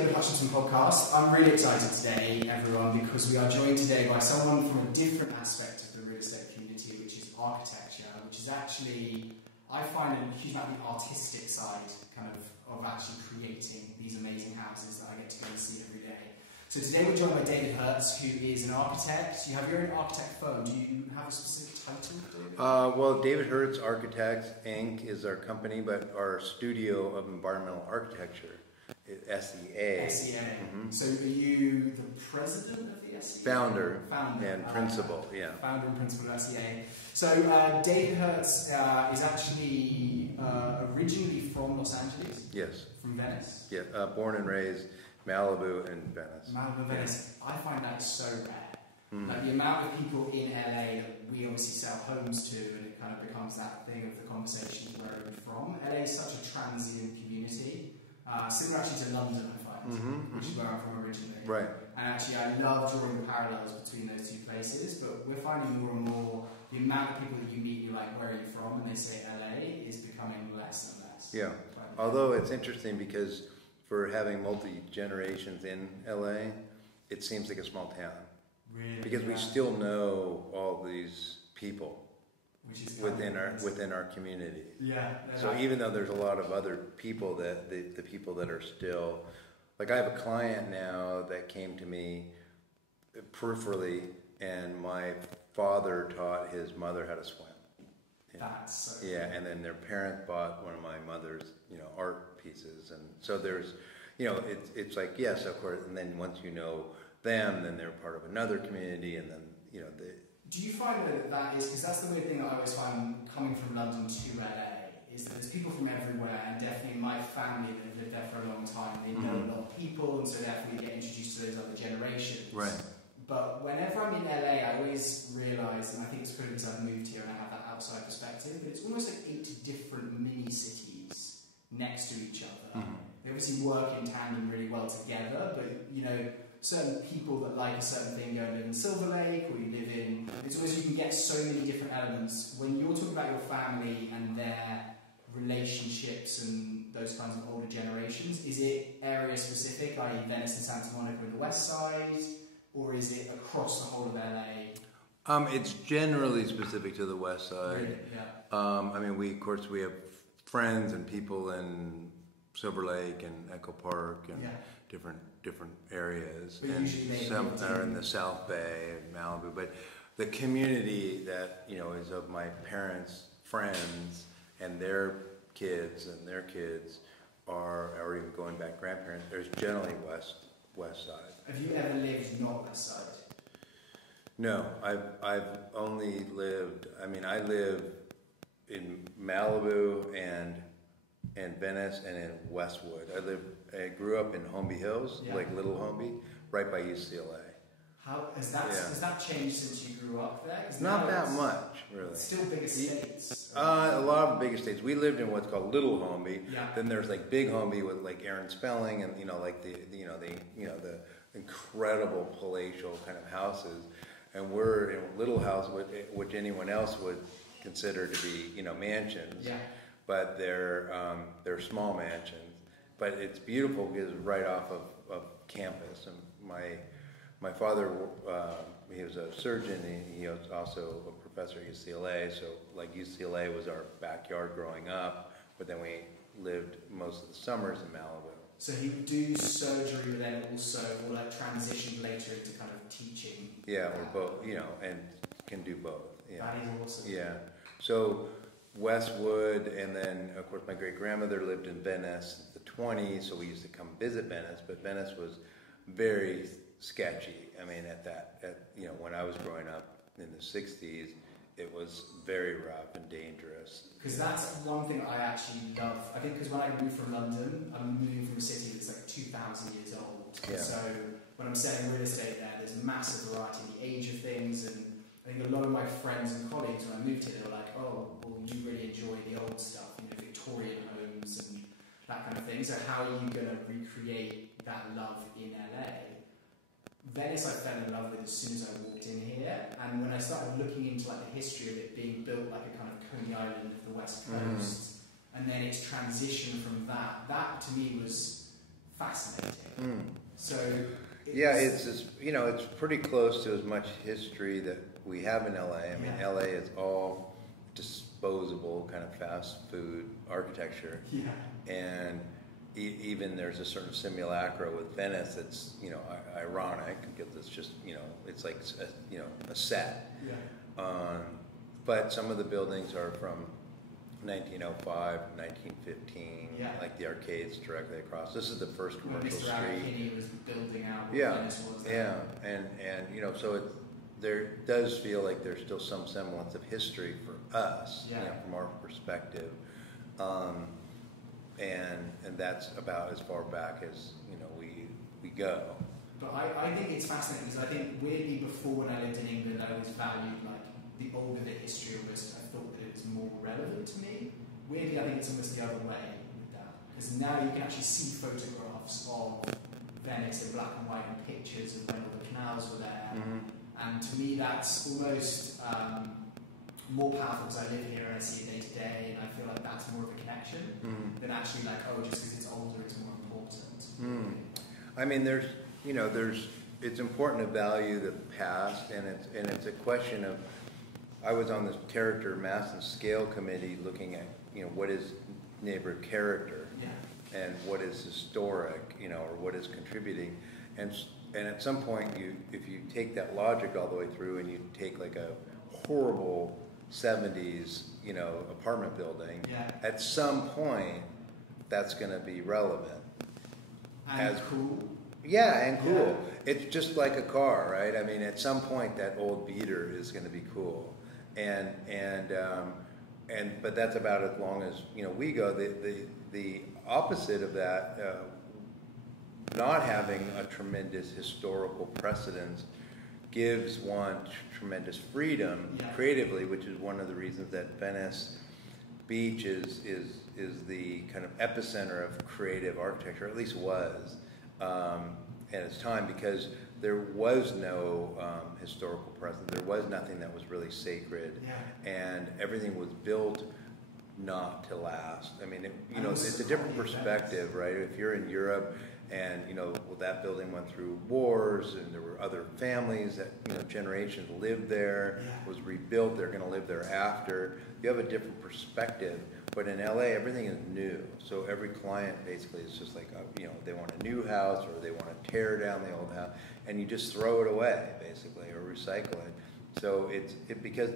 David Hutchinson podcast. I'm really excited today, everyone, because we are joined today by someone from a different aspect of the real estate community, which is architecture, which is actually, I find, a huge amount of the artistic side of actually creating these amazing houses that I get to go and see every day. So today we're joined by David Hertz, who is an architect. You have your own architect firm. Do you have a specific title, David? Well, David Hertz Architects, Inc. is our company, but our studio of environmental architecture is SEA. SEA. So are you the president of the SEA? Founder and principal, yeah. Founder and principal of SEA. So David Hertz is actually originally from Los Angeles? Yes. From Venice? Yeah, born and raised Malibu and Venice. Malibu, Venice. Yeah. I find that so rare. Like the amount of people in LA that we obviously sell homes to, and it kind of becomes that thing of the conversation, where are you from? LA is such a transient community. Similar actually to London, I find, which is where I'm from originally. Right. And actually I love drawing parallels between those two places, but we're finding more and more the amount of people that you meet, you're like, where are you from? And they say LA is becoming less and less. Yeah. Although it's interesting because for having multi-generations in LA, it seems like a small town. Really? Because we still know all these people within our community. Yeah. So even though there's a lot of other people that the people that are still, like I have a client now that came to me peripherally, and my father taught his mother how to swim. That's so yeah, and then their parents bought one of my mother's, art pieces, and so there's, it's like, yes, of course, and then once you know them, then they're part of another community, and then Do you find that is, because that's the weird thing that I always find coming from London to LA, is that there's people from everywhere, and definitely my family that have lived there for a long time, they know a lot of people, and so therefore you get introduced to those other generations. Right. But whenever I'm in LA, I always realise, and I think it's probably because I've moved here and I have that outside perspective, but it's almost like 8 different mini-cities next to each other. They obviously work in tandem really well together, but certain people that like a certain thing go and live in Silver Lake, or you live in, it's always, you can get so many different elements. When you're talking about your family and their relationships and those kinds of older generations, is it area specific, i.e. Venice and Santa Monica in the west side, or is it across the whole of LA? It's generally specific to the west side. Really? Yeah. I mean, we have friends and people in Silver Lake and Echo Park and different areas, but and some are in the South Bay and Malibu. But the community that is of my parents' friends and their kids or even going back grandparents, there's generally west side. Have you ever lived not west side? No, I've only lived. I mean, I live in Malibu and Venice and in Westwood. I grew up in Holmby Hills, like Little Holmby, right by UCLA. How has that changed since you grew up there? Not that much, really. It's still big estates. A lot of big estates. We lived in what's called Little Holmby. Yeah. Then there's like Big Holmby with like Aaron Spelling and the incredible palatial kind of houses. And we're in a little house, which anyone else would consider to be mansions. Yeah. But they're small mansions. But it's beautiful because it's right off of campus. And my father, he was a surgeon, and he was also a professor at UCLA. So like UCLA was our backyard growing up, but then we lived most of the summers in Malibu. So he would do surgery, but then also transitioned later into kind of teaching. Yeah, or both, and can do both. Yeah. That is awesome. Yeah. So Westwood, and then of course my great grandmother lived in Venice in the 20s, so we used to come visit Venice. But Venice was very sketchy. I mean, when I was growing up in the 60s, it was very rough and dangerous. Because that's one thing I actually love. I think because when I moved from London, I'm moving from a city that's like 2,000 years old. Yeah. So when I'm selling real estate there, there's a massive variety in the age of things, and I think a lot of my friends and colleagues when I moved here, they were like, oh, well, you really enjoy the old stuff, Victorian homes and that kind of thing. So how are you going to recreate that love in LA? Venice I fell in love with as soon as I walked in here, and when I started looking into the history of it being built like a kind of Coney Island of the West Coast, and then its transition from that to me was fascinating. So yeah, it's just, you know, it's pretty close to as much history that we have in LA. I mean, LA is all disposable kind of fast food architecture. Yeah. And even there's a certain simulacra with Venice that's, you know, ironic because it's just, you know, it's like a set. Yeah. But some of the buildings are from 1905, 1915, like the arcades directly across. This is the first commercial street. Mr. was building out Venice was there. And you know, so there does feel like there's still some semblance of history for us, you know, from our perspective. And that's about as far back as, you know, we go. But I think it's fascinating because I think weirdly before when I lived in England, I always valued like the older the history almost, I thought that it was more relevant to me. Weirdly, I think it's almost the other way with that. Because now you can actually see photographs of Venice in black and white and pictures of when all the canals were there. And to me that's almost more powerful because I live here and I see it day to day and I feel like that's more of a connection than actually like, oh, just because it's older it's more important. I mean, it's important to value the past, and it's a question of, I was on this character mass and scale committee looking at, you know, what is neighborhood character and what is historic, you know, or what is contributing. And at some point, if you take that logic all the way through and you take like a horrible 70s, you know, apartment building, at some point, that's going to be relevant. And cool. Yeah, and cool. It's just like a car, right? I mean, at some point, that old beater is going to be cool. But that's about as long as, you know, we go. The opposite of that, not having a tremendous historical precedence, gives one tremendous freedom creatively, which is one of the reasons that Venice Beach is the kind of epicenter of creative architecture, at least was at its time, because there was no historical precedent. There was nothing that was really sacred, and everything was built not to last. I mean, it's a different perspective, right? If you're in Europe, and that building went through wars, and there were other families that generations lived there, was rebuilt. They're going to live there after. You have a different perspective. But in LA, everything is new. So every client basically is just like, they want a new house or they want to tear down the old house, and you just throw it away basically or recycle it. So because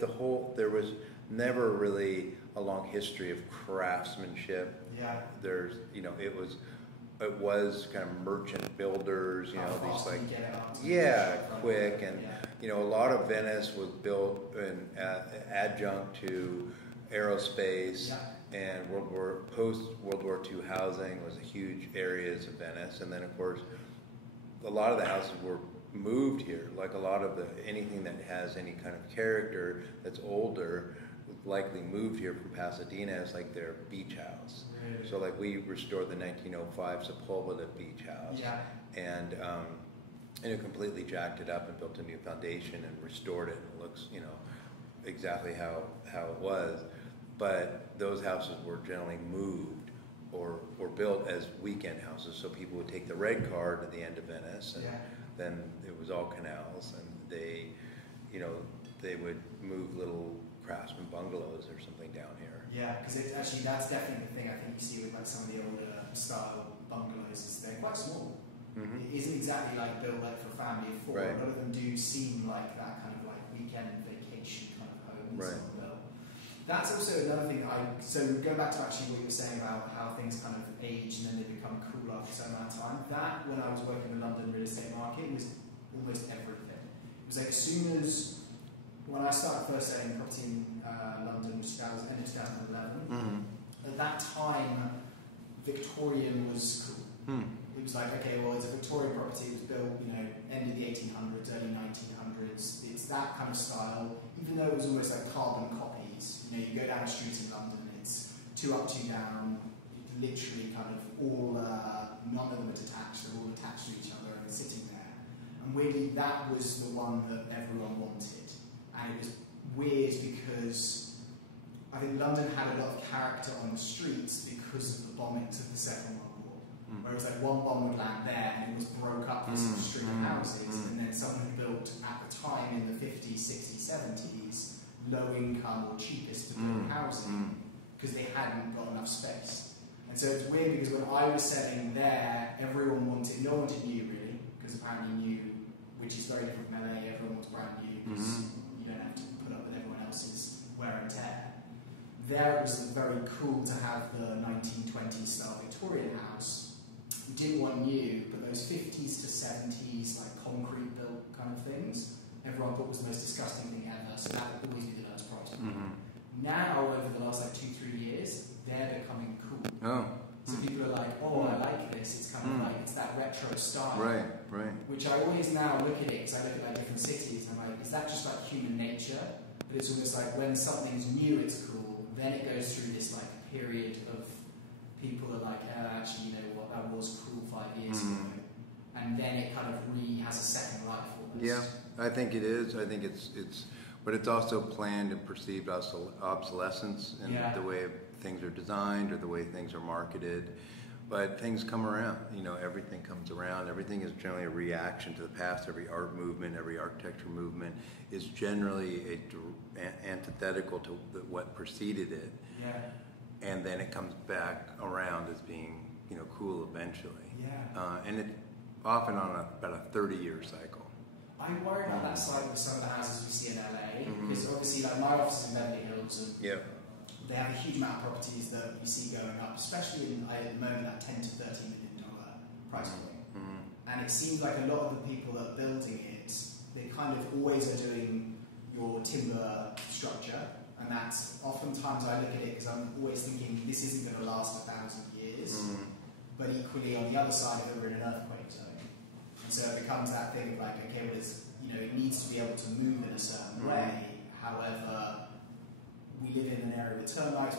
there was never really a long history of craftsmanship. Yeah. There's it was kind of merchant builders, these like quick, and a lot of Venice was built in adjunct to aerospace. Yeah. And post-World War II housing was huge areas of Venice. And then, of course, a lot of the houses were moved here. Like a lot of anything that has any kind of character that's older likely moved here from Pasadena as like their beach house. Really? So like we restored the 1905 Sepulveda beach house. Yeah. And it completely jacked it up and built a new foundation and restored it. And it looks, exactly how it was. But those houses were generally moved or built as weekend houses, so people would take the red car to the end of Venice, and then it was all canals, and they would move little craftsman bungalows or something down here. Yeah, because that's definitely the thing I think you see with like some of the older style bungalows is they're quite small. Mm-hmm. It isn't exactly like built like for a family of four. Right. A lot of them do seem like that kind of like weekend vacation kind of homes. Right. That's also another thing so going back to actually what you were saying about how things kind of age and then they become cool after a certain amount of time, that when I was working in the London real estate market was almost everything. It was like as soon as, when I started first selling property in London, which was end of 2011, at that time, Victorian was cool. It was like, okay, well, it's a Victorian property, it was built, end of the 1800s, early 1900s, it's that kind of style, even though it was almost like carbon copies. You go down a street in London, it's 2 up, 2 down, literally kind of all, none of them are detached, they're all attached to each other and sitting there. And weirdly, that was the one that everyone wanted. And it was weird because I think London had a lot of character on the streets because of the bombings of the Second World War. where it was like one bomb would land there and it was broke up this string of houses, and then someone who built at the time in the 50s, 60s, 70s, low income or cheapest to build housing because they hadn't got enough space. And so it's weird because when I was selling there, no one wanted new really, because apparently new, which is very different from LA, everyone wants brand new because you don't have to put up with everyone else's wear and tear. There it was very cool to have the 1920s style Victorian house. We didn't want new, but those 50s to 70s like concrete built kind of things, everyone thought was the most disgusting thing ever, so that would always be the lowest price. Now, over the last like 2-3 years, they're becoming cool. Oh. So people are like, oh, I like this. It's kind of like, it's that retro style. Right. Which I always now look at it, because I look at like different cities, and I'm like, is that just like human nature? But it's almost like when something's new, it's cool. Then it goes through this like period of people are like, oh, actually, you know what, that was cool 5 years ago. And then it kind of has a second life almost. Yeah, I think it is. I think it's but it's also planned and perceived obsolescence in the way things are designed or the way things are marketed. But things come around, everything comes around. Everything is generally a reaction to the past. Every art movement, every architecture movement is generally antithetical to what preceded it. Yeah. And then it comes back around as being, cool eventually. Yeah. And it's often on about a 30-year cycle. I worry about that side with some of the houses we see in LA, because obviously, like my office is in Beverly Hills, and they have a huge amount of properties that you see going up, especially at the moment at $10 to $13 million price point. And it seems like a lot of the people that are building it, they kind of always are doing your timber structure, and that's oftentimes I look at it because I'm always thinking this isn't going to last 1,000 years, but equally on the other side of it we're in an earthquake zone. And so it becomes that thing of like, okay, well, it needs to be able to move in a certain way. However, we live in an area with termites,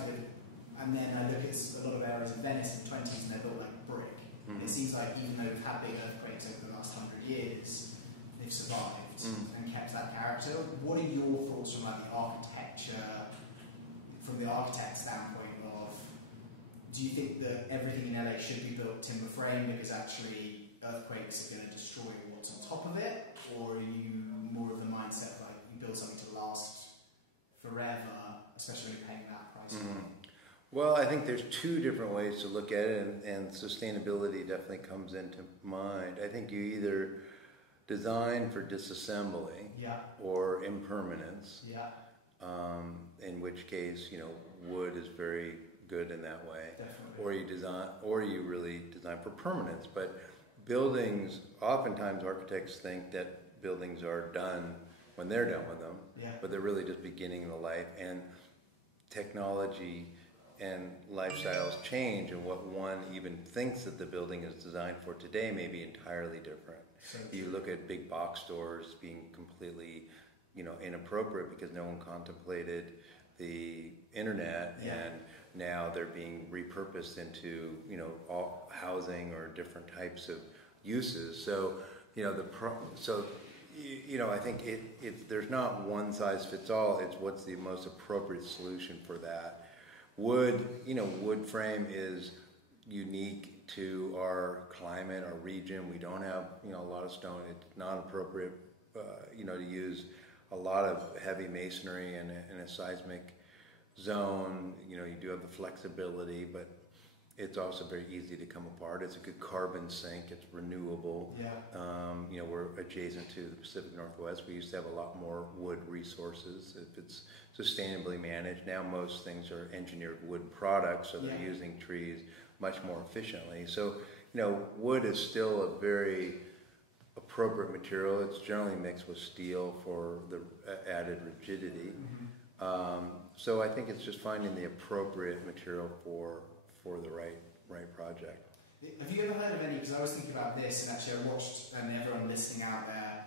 and then I look at a lot of areas in Venice in the 20s and they're built like brick. It seems like even though we've had big earthquakes over the last 100 years, they've survived and kept that character. What are your thoughts from like the architecture, from the architect standpoint of, do you think that everything in LA should be built timber frame because actually earthquakes are going to destroy what's on top of it, or are you more of the mindset like you build something to last forever, especially when you're paying that price? Well, I think there's two different ways to look at it, and sustainability definitely comes into mind. I think you either design for disassembly or impermanence, in which case, wood is very good in that way. Definitely. Or you really design for permanence. But buildings, oftentimes architects think that buildings are done when they're done with them, but they're really just beginning the life. And technology and lifestyles change, and what one even thinks that the building is designed for today may be entirely different. You look at big box stores being completely, inappropriate because no one contemplated the internet, and now they're being repurposed into, all housing or different types of uses. So, I think there's not one size fits all. It's what's the most appropriate solution for that. Wood frame is unique to our climate, our region. We don't have, a lot of stone. It's not appropriate, to use a lot of heavy masonry in a seismic zone. You do have the flexibility, but it's also very easy to come apart. It's a good carbon sink. It's renewable. We're adjacent to the Pacific Northwest. We used to have a lot more wood resources if it's sustainably managed. Now most things are engineered wood products, so they're using trees much more efficiently. So, wood is still a very appropriate material. It's generally mixed with steel for the added rigidity. So I think it's just finding the appropriate material for the right project. Have you ever heard of any, because I was thinking about this, and actually I watched, and everyone listening out there,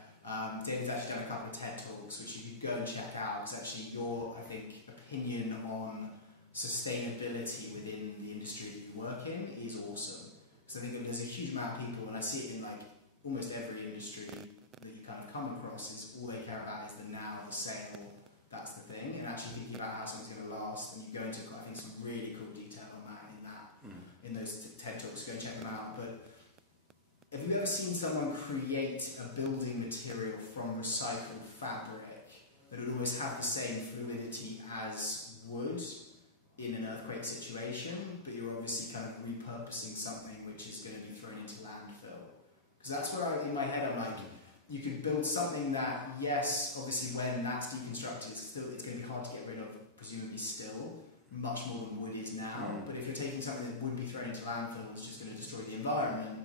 David's actually done a couple of TED Talks, which you could go and check out. It's actually your, I think, opinion on sustainability within the industry that you work in is awesome. Because I think there's a huge amount of people, and I see it in like almost every industry that you kind of come across, is all they care about is the now, the sale, that's the thing. And actually thinking about how something's going to last, and you go into, I think, some really cool detail on that in those TED Talks, go check them out. But have you ever seen someone create a building material from recycled fabric that would always have the same fluidity as wood in an earthquake situation, but you're obviously kind of repurposing something which is going to be thrown into landfill? Because that's where in my head I'm like, you could build something that, yes, obviously when that's deconstructed, it's going to be hard to get rid of, presumably still, much more than wood is now. But if you're taking something that would be thrown into landfill, it's just going to destroy the environment,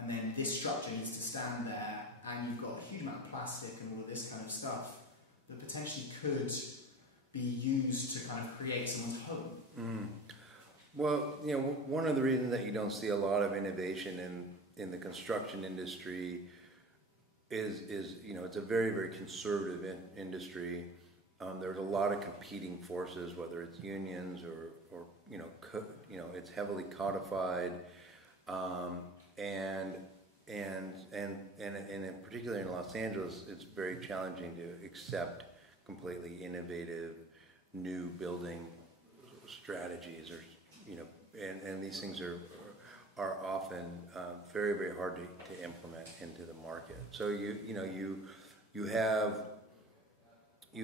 and then this structure needs to stand there, and you've got a huge amount of plastic and all of this kind of stuff that potentially could be used to kind of create someone's home. Well, you know, one of the reasons that you don't see a lot of innovation in the construction industry is you know, it's a very, very conservative industry. There's a lot of competing forces, whether it's unions or you know, it's heavily codified, and particularly in Los Angeles, it's very challenging to accept completely innovative new building strategies, or you know, and these things are often very, very hard to implement into the market. So you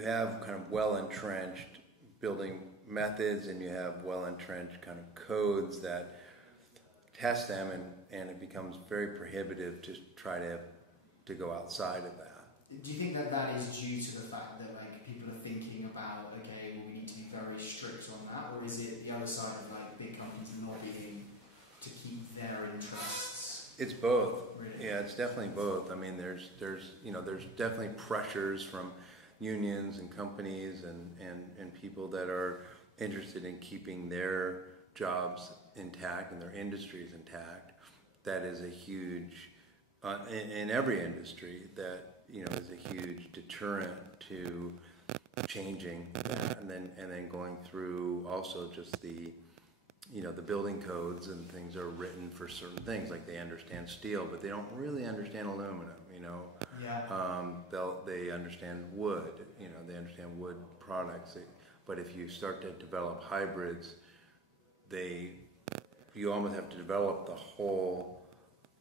have kind of well entrenched building methods, and you have well entrenched kind of codes that test them, and it becomes very prohibitive to try to go outside of that. Do you think that is due to the fact that like people are thinking about, okay, well, we need to be very strict on that, or is it the other side of like big companies lobbying to keep their interests? It's both. Really? Yeah, it's definitely both. I mean, there's definitely pressures from unions and companies and people that are interested in keeping their jobs intact and their industries intact. That is a huge, in every industry, that you know is a huge deterrent to changing that, and then going through also just the building codes and things are written for certain things, like they understand steel, but they don't really understand aluminum. You know, they understand wood. You know, they understand wood products. But if you start to develop hybrids, you almost have to develop the whole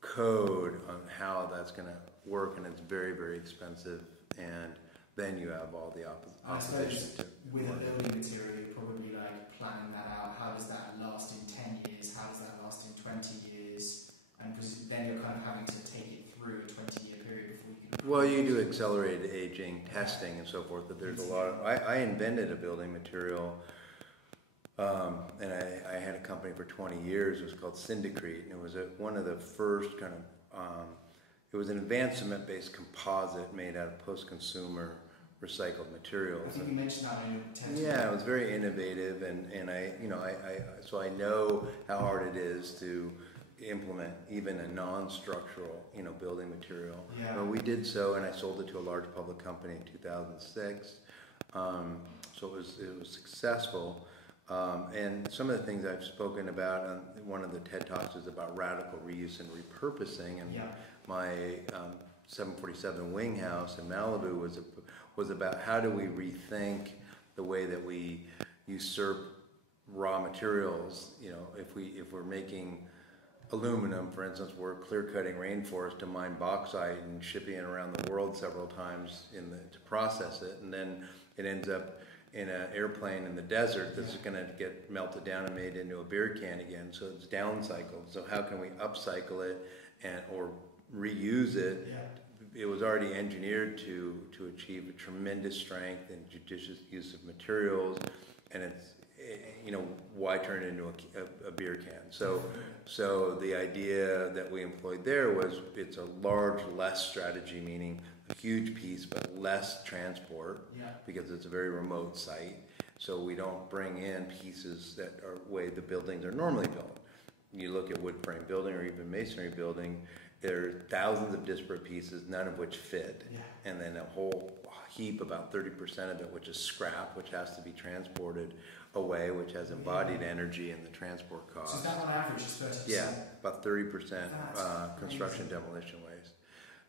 code on how that's going to work, and it's very, very expensive. And then you have all the opposition to with a building material, you're probably like planning that out. How does that last in 10 years? How does that last in 20 years? And then you're kind of having to take it through a 20-year period before you can... Well, you do accelerated aging, testing, and so forth, but there's a lot of... I invented a building material, and I had a company for 20 years. It was called Syndicrete, and it was one of the first kind of... it was an advanced cement-based composite made out of post-consumer recycled materials. I think you mentioned that in your TED. Yeah, it was very innovative, and so I know how hard it is to implement even a non-structural building material. Yeah. But we did so, and I sold it to a large public company in 2006. So it was seccessful. And some of the things I've spoken about on one of the TED Talks is about radical reuse and repurposing, and my 747 wing house in Malibu was about how do we rethink the way that we usurp raw materials. If we're making aluminum, for instance, we're clear cutting rainforest to mine bauxite and shipping it around the world several times to process it, and then it ends up in an airplane in the desert that's going to get melted down and made into a beer can again. So it's downcycled. So how can we upcycle it or reuse it? Yeah. It was already engineered to achieve a tremendous strength and judicious use of materials, and it's why turn it into a beer can? So the idea that we employed there was it's a large less strategy, meaning a huge piece but less transport, because it's a very remote site. So we don't bring in pieces that are the way the buildings are normally built. You look at wood frame building or even masonry building, there are thousands of disparate pieces, none of which fit, and then a whole heap, about 30% of it, which is scrap, which has to be transported away, which has embodied energy in the transport cost. So is that on average is 30%? Yeah, about 30% construction demolition waste.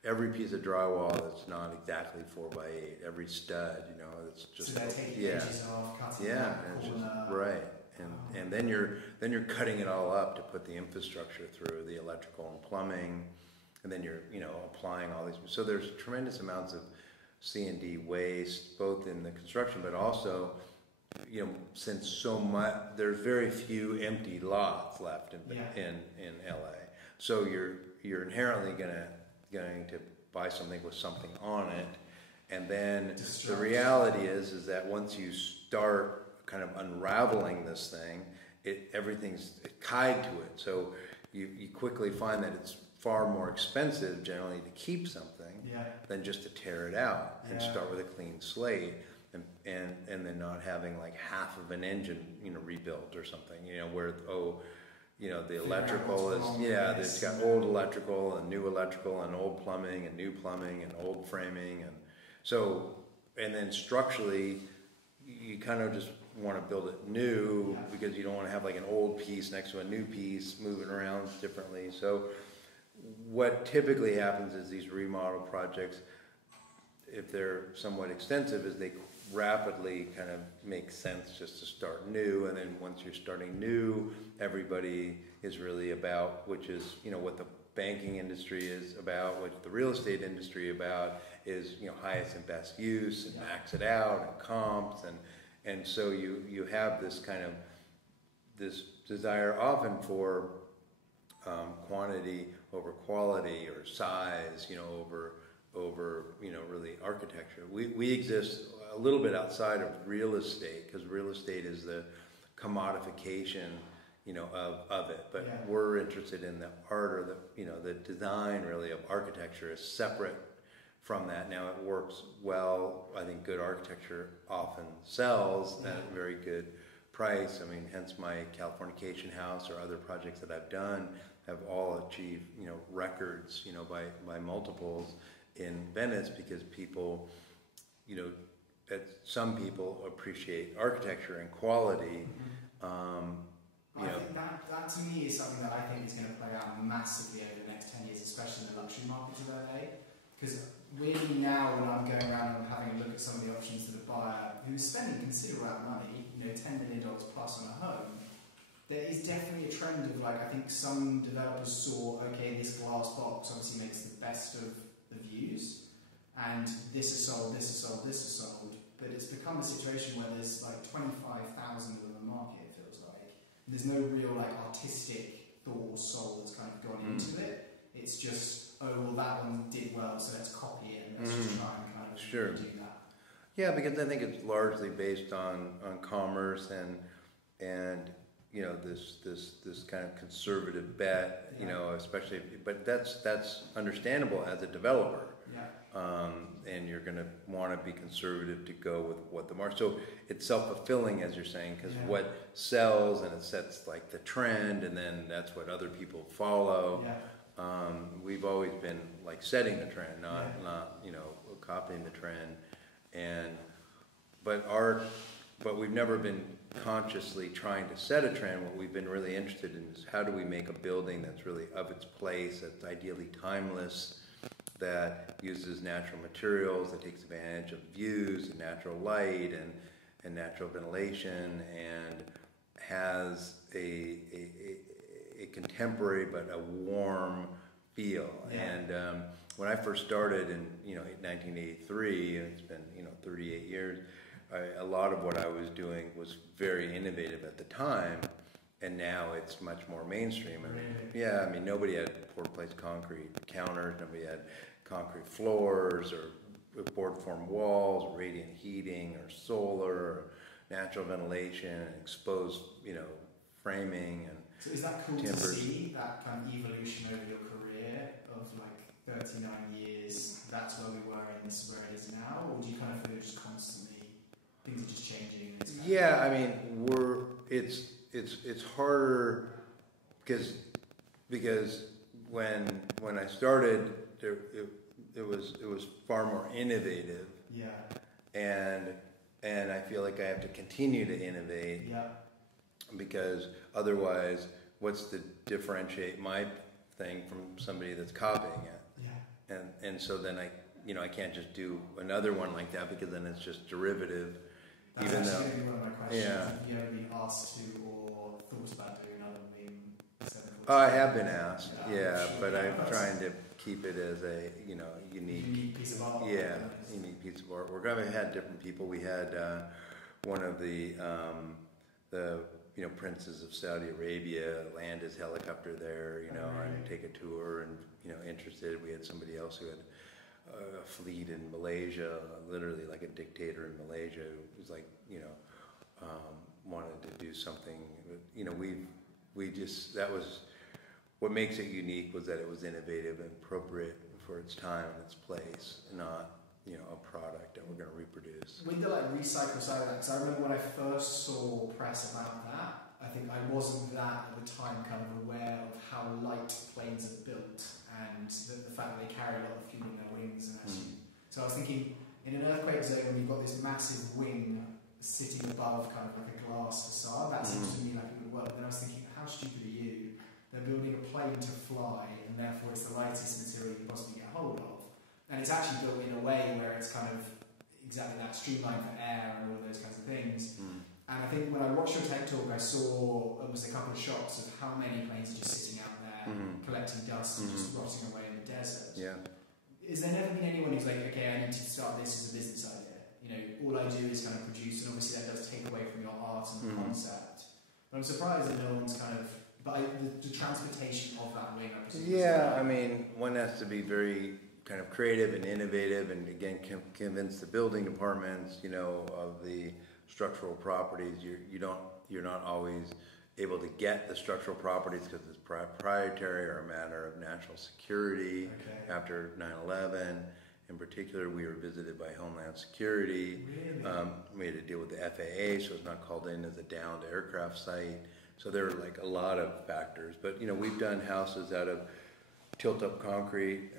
Every piece of drywall that's not exactly 4x8, every stud, it's just so they're taking edges off, cutting and it's just right. and then you're cutting it all up to put the infrastructure through, the electrical and plumbing, and then you're applying all these. So there's tremendous amounts of C&D waste, both in the construction, but also, since so much, there's very few empty lots left in LA. So you're inherently going to buy something with something on it, and then the reality is that once you start kind of unraveling this thing, everything's tied to it. So you quickly find that it's far more expensive generally to keep something than just to tear it out and start with a clean slate, and then not having like half of an engine rebuilt or something, where the electrical is it's got old electrical and new electrical and old plumbing and new plumbing and old framing, and so, and then structurally you kind of just want to build it new because you don't want to have like an old piece next to a new piece moving around differently. So what typically happens is these remodel projects, if they're somewhat extensive, is they rapidly kind of make sense just to start new, and then once you're starting new, everybody is really about, which is what the banking industry is about, what the real estate industry about is highest and best use, and max it out and comps, and so you have this kind of this desire often for quantity over quality, or size over really architecture. We exist a little bit outside of real estate, because real estate is the commodification of it, but we're interested in the art, or the design really of architecture is separate from that. Now it works well. I think good architecture often sells at a very good price. I mean, hence my Californication House or other projects that I've done have all achieved records by multiples in Venice, because people some people appreciate architecture and quality. I think that to me is something that I think is going to play out massively over the next 10 years, especially in the luxury markets of LA. Because really now, when I'm going around and having a look at some of the options to the buyer who's spending considerable amount of money, $10 million plus on a home, there is definitely a trend of I think some developers saw, okay, this glass box obviously makes the best of the views, and this is sold, this is sold, this is sold, but it's become a situation where there's 25,000 of them in the market, it feels like. There's no real artistic thought or soul that's kind of gone into it. It's just, oh, well, that one did well, so let's copy it and let's just try and kind of do that. Yeah, because I think it's largely based on commerce and this kind of conservative bet, especially, but that's understandable as a developer. And you're going to want to be conservative to go with what the market. So it's self-fulfilling, as you're saying, because what sells, and it sets the trend, and then that's what other people follow. We've always been setting the trend, not copying the trend, but we've never been consciously trying to set a trend. What we've been really interested in is how do we make a building that's really of its place, that's ideally timeless, that uses natural materials, that takes advantage of views and natural light and natural ventilation, and has a contemporary but a warm feel. And when I first started in 1983, and it's been 38 years, a lot of what I was doing was very innovative at the time, and now it's much more mainstream. I mean, nobody had poured-place concrete counters, nobody had concrete floors, or board-formed walls, or radiant heating, or solar, or natural ventilation, and exposed, framing, and so is that cool timbers. To see that kind of evolution over your career of 39 years? That's where we were, and this is where it is now, or do you kind of feel just constantly things are just changing? Yeah, I mean, it's harder because when I started, it was far more innovative. And I feel like I have to continue to innovate. Because otherwise, what's to differentiate my thing from somebody that's copying it? And so then I can't just do another one like that, because then it's just derivative. That's even actually though one of my questions. Have you ever been asked to or thought about doing another wing? I have been asked, yeah, but I'm trying to keep it as a unique piece of art. Yeah, unique piece of artwork. I've had different people. We had one of the princes of Saudi Arabia land his helicopter there, and take a tour and interested. We had somebody else who had a fleet in Malaysia, literally like a dictator in Malaysia, who was like wanted to do something. We just that was. What makes it unique was that it was innovative and appropriate for its time and its place, not a product that we're going to reproduce. With the recycle side of that, because I remember when I first saw press about that, I think I wasn't that at the time kind of aware of how light planes are built and the fact that they carry a lot of fuel in their wings. And actually, so I was thinking, in an earthquake zone, when you've got this massive wing sitting above kind of like a glass facade, that seems to me like it would work. But then I was thinking, how stupid are you? They're building a plane to fly, and therefore it's the lightest material you can possibly get hold of. And it's actually built in a way where it's kind of exactly that, streamlined for air and all of those kinds of things. And I think when I watched your tech talk, I saw almost a couple of shots of how many planes are just sitting out there, collecting dust and just rotting away in the desert. Yeah. Is there never been anyone who's like, okay, I need to start this as a business idea? All I do is kind of produce, and obviously that does take away from your art and the concept. But I'm surprised that no one's kind of... But the transportation of that wing, yeah, I mean, one has to be very kind of creative and innovative, and again, convince the building departments, of the structural properties. You're not always able to get the structural properties because it's proprietary or a matter of national security. After 9/11, in particular, we were visited by Homeland Security. Really? We had to deal with the FAA, so it's not called in as a downed aircraft site. So there are like a lot of factors, but we've done houses out of tilt-up concrete.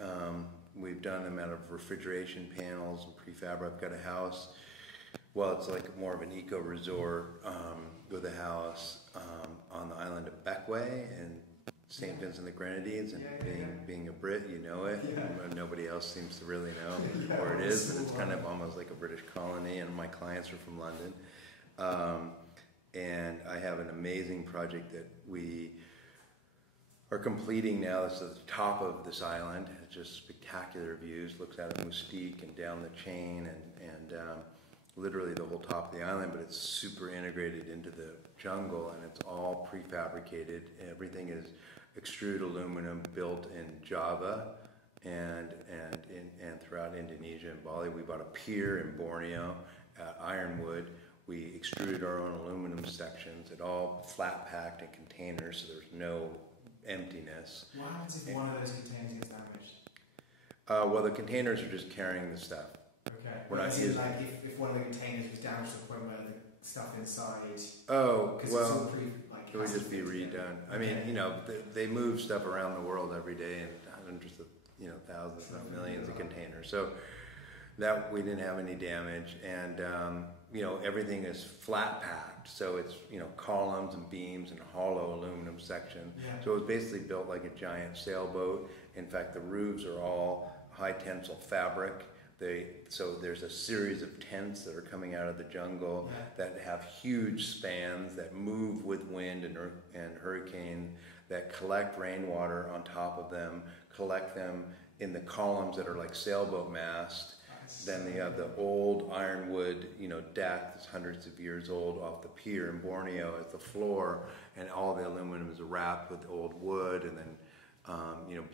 We've done them out of refrigeration panels and prefab. I've got a house. Well, it's like more of an eco resort with a house on the island of Beckway in St. Vincent the Grenadines, and being a Brit, you know it. Nobody else seems to really know where it is, but it's kind of almost like a British colony. And my clients are from London. And I have an amazing project that we are completing now. It's at the top of this island. It's just spectacular views. Looks out at Moustique and down the chain and literally the whole top of the island, but it's super integrated into the jungle, and it's all prefabricated. Everything is extruded aluminum built in Java and throughout Indonesia and Bali. We bought a pier in Borneo at Ironwood. We extruded our own aluminum sections. It all flat packed in containers, so there's no emptiness. What happens if one of those containers gets damaged? Well, the containers are just carrying the stuff. Okay. We're not using. Like if one of the containers was damaged to the point where the stuff inside. Oh, well, it would just be redone. I mean, they move stuff around the world every day, and hundreds of, thousands, not millions of containers. So that we didn't have any damage, and everything is flat packed, so it's columns and beams and hollow aluminum section. So it was basically built like a giant sailboat. In fact, the roofs are all high tensile fabric. So there's a series of tents that are coming out of the jungle that have huge spans that move with wind and hurricane, that collect rainwater on top of them, collect them in the columns that are like sailboat mast. Then they have the old ironwood, deck that's hundreds of years old off the pier in Borneo as the floor, and all the aluminum is wrapped with old wood, and then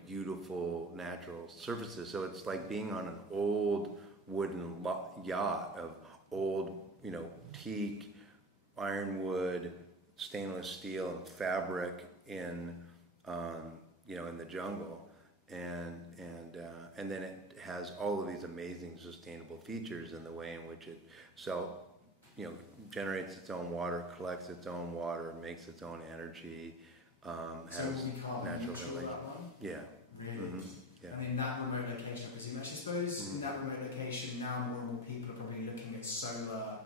beautiful natural surfaces. So it's like being on an old wooden yacht of old, teak, ironwood, stainless steel, and fabric in the jungle, and then it has all of these amazing sustainable features in the way in which it generates its own water, collects its own water, makes its own energy, has natural ventilation. Yeah. Really? Yeah. And in that remote location, I presume. Actually, I suppose in that remote location now more and more people are probably looking at solar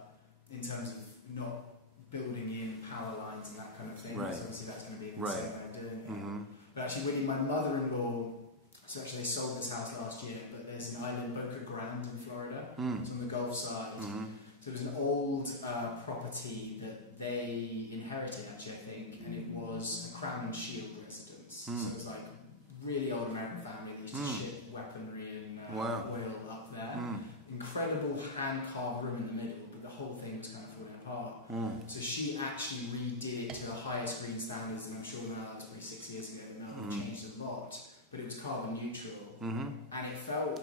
in terms of not building in power lines and that kind of thing. Right. So obviously that's going to be the same way of doing it. But actually, when my mother-in-law, so actually they sold this house last year, but there's an island, Boca Grande in Florida. It's on the Gulf side. So it was an old property that they inherited, actually, I think, and it was a crown and shield residence. So it was like really old American family that used to ship weaponry and oil up there. Incredible hand-carved room in the middle, but the whole thing was kind of falling apart. So she actually redid it to the highest green standards, and I'm sure now that was probably 6 years ago, and now it changed a lot, but it was carbon neutral. And it felt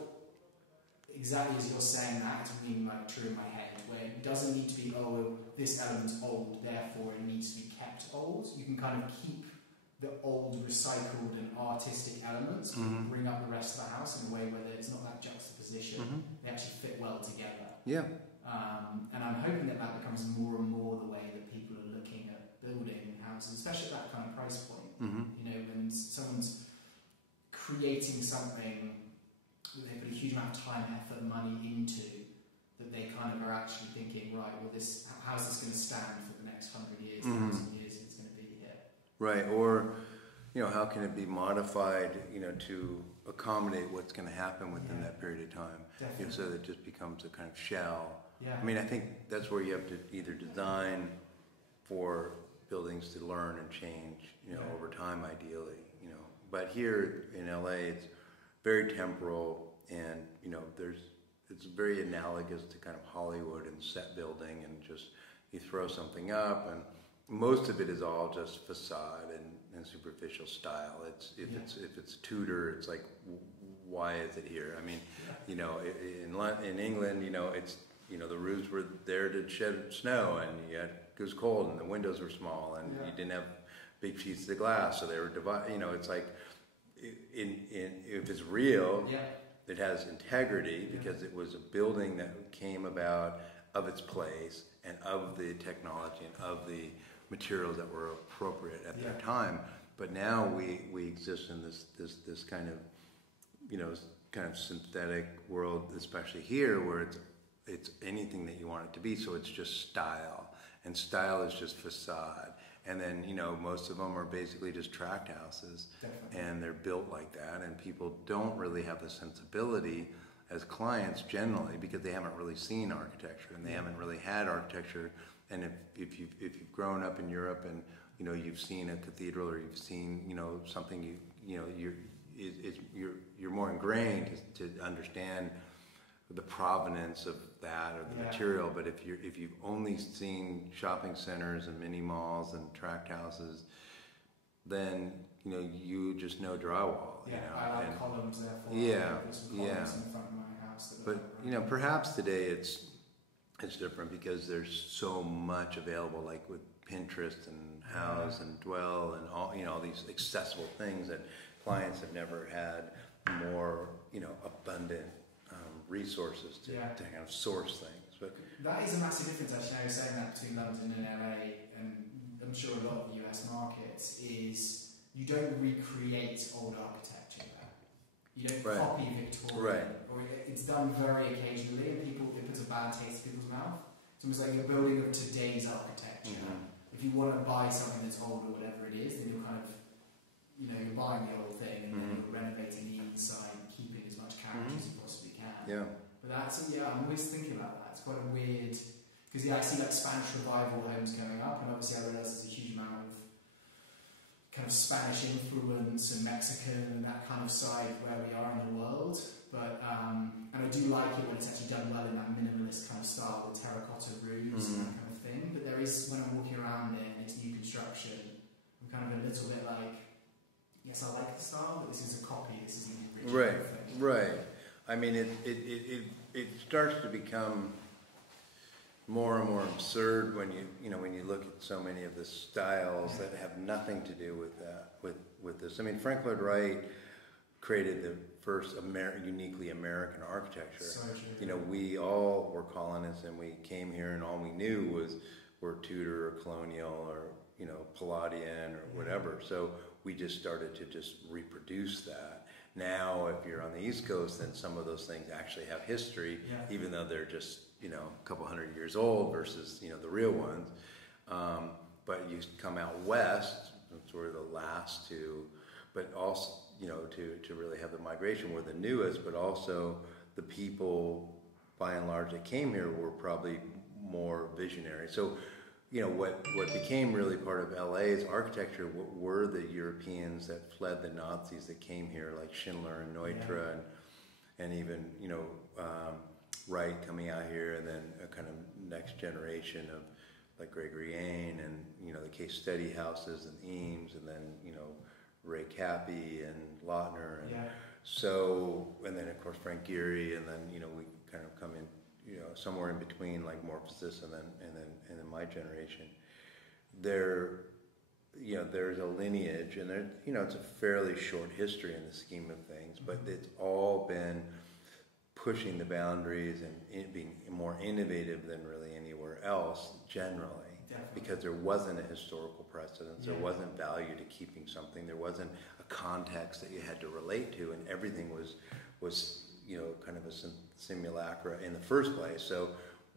exactly as you're saying that, it's really like true in my head, where it doesn't need to be, oh, this element's old, therefore it needs to be kept old. You can kind of keep the old, recycled and artistic elements, bring up the rest of the house in a way where it's not that juxtaposition. They actually fit well together. Yeah. And I'm hoping that that becomes more and more the way that people are looking at building houses, especially at that kind of price point. You know, when someone's creating something that they put a huge amount of time, effort, and money into, that they kind of are actually thinking, right, well, how's this going to stand for the next 100 years, 1,000 years it's going to be here? Right, or, you know, how can it be modified, you know, to accommodate what's going to happen within that period of time? You know, so that it just becomes a kind of shell. I mean, I think that's where you have to either design for buildings to learn and change, you know, over time, ideally, you know. But here in LA, it's very temporal, and, you know, it's very analogous to kind of Hollywood and set building, and just you throw something up, and most of it is all just facade and superficial style. If it's Tudor, it's like, why is it here? I mean, you know, in England, you know, it's, you know, the roofs were there to shed snow, and it was cold, and the windows were small, and you didn't have big sheets of glass, so they were divided. You know, it's like, if it's real, it has integrity, because it was a building that came about of its place and of the technology and of the materials that were appropriate at that time. But now we exist in this kind of, you know, kind of synthetic world, especially here, where it's anything that you want it to be. So it's just style, and style is just facade. And then, you know, most of them are basically just tract houses, and they're built like that, and people don't really have the sensibility as clients generally, because they haven't really seen architecture, and they haven't really had architecture. And if you've grown up in Europe, and, you know, you've seen a cathedral, or you've seen, you know, something, you're more ingrained to understand the provenance of that, or the material. But if you've only seen shopping centers and mini malls and tract houses, then, you know, you just know drywall. You know? I like columns, therefore. There's some columns in the front of my house. But, you know, perhaps today it's different, because there's so much available, like with Pinterest and House and Dwell and all, you know, all these accessible things that clients have never had more, you know, abundant resources to kind of source things. But that is a massive difference, actually. I was saying that between London and LA, and I'm sure a lot of the US markets, is you don't recreate old architecture there. You don't copy Victorian, or it's done very occasionally, and it puts a bad taste in people's mouth. It's almost like you're building of today's architecture. If you want to buy something that's old or whatever it is, then you're kind of, you know, you're buying the old thing, and then you're renovating the inside, keeping as much character as you possibly can. But that's, I'm always thinking about that. It's quite a weird, because I see like Spanish revival homes going up, and obviously I realise there's a huge amount of kind of Spanish influence and Mexican and that kind of side where we are in the world. But and I do like it when it's actually done well in that minimalist kind of style with terracotta roofs and that kind of thing. But there is, when I'm walking around it and it's new construction, I'm kind of a little bit like, yes, I like the style, but this is a copy. This isn't original. Right. I mean, it starts to become more and more absurd when you look at so many of the styles that have nothing to do with that, with this. I mean, Frank Lloyd Wright created the first uniquely American architecture. So true. You know, we all were colonists, and we came here, and all we knew were Tudor or colonial, or, you know, Palladian or whatever. So we just started to just reproduce that. Now, if you're on the East Coast, then some of those things actually have history, even though they're just, you know, a couple hundred years old versus, you know, the real ones. But you come out west, that's where the last two, but also, you know, to really have the migration were the newest, but also the people, by and large, that came here were probably more visionary. So, what became really part of LA's architecture were the Europeans that fled the Nazis that came here, like Schindler and Neutra, and even Wright coming out here, and then a kind of next generation of like Gregory Ain, and the case study houses and Eames, and then Ray Cappy and Lautner, and so, and then of course Frank Gehry, and then we kind of come in somewhere in between, like Morphosis and then my generation. There's a lineage, and there it's a fairly short history in the scheme of things, but it's all been pushing the boundaries and being more innovative than really anywhere else generally. Definitely. Because there wasn't a historical precedence, there wasn't value to keeping something, there wasn't a context that you had to relate to, and everything was kind of a simulacra in the first place. So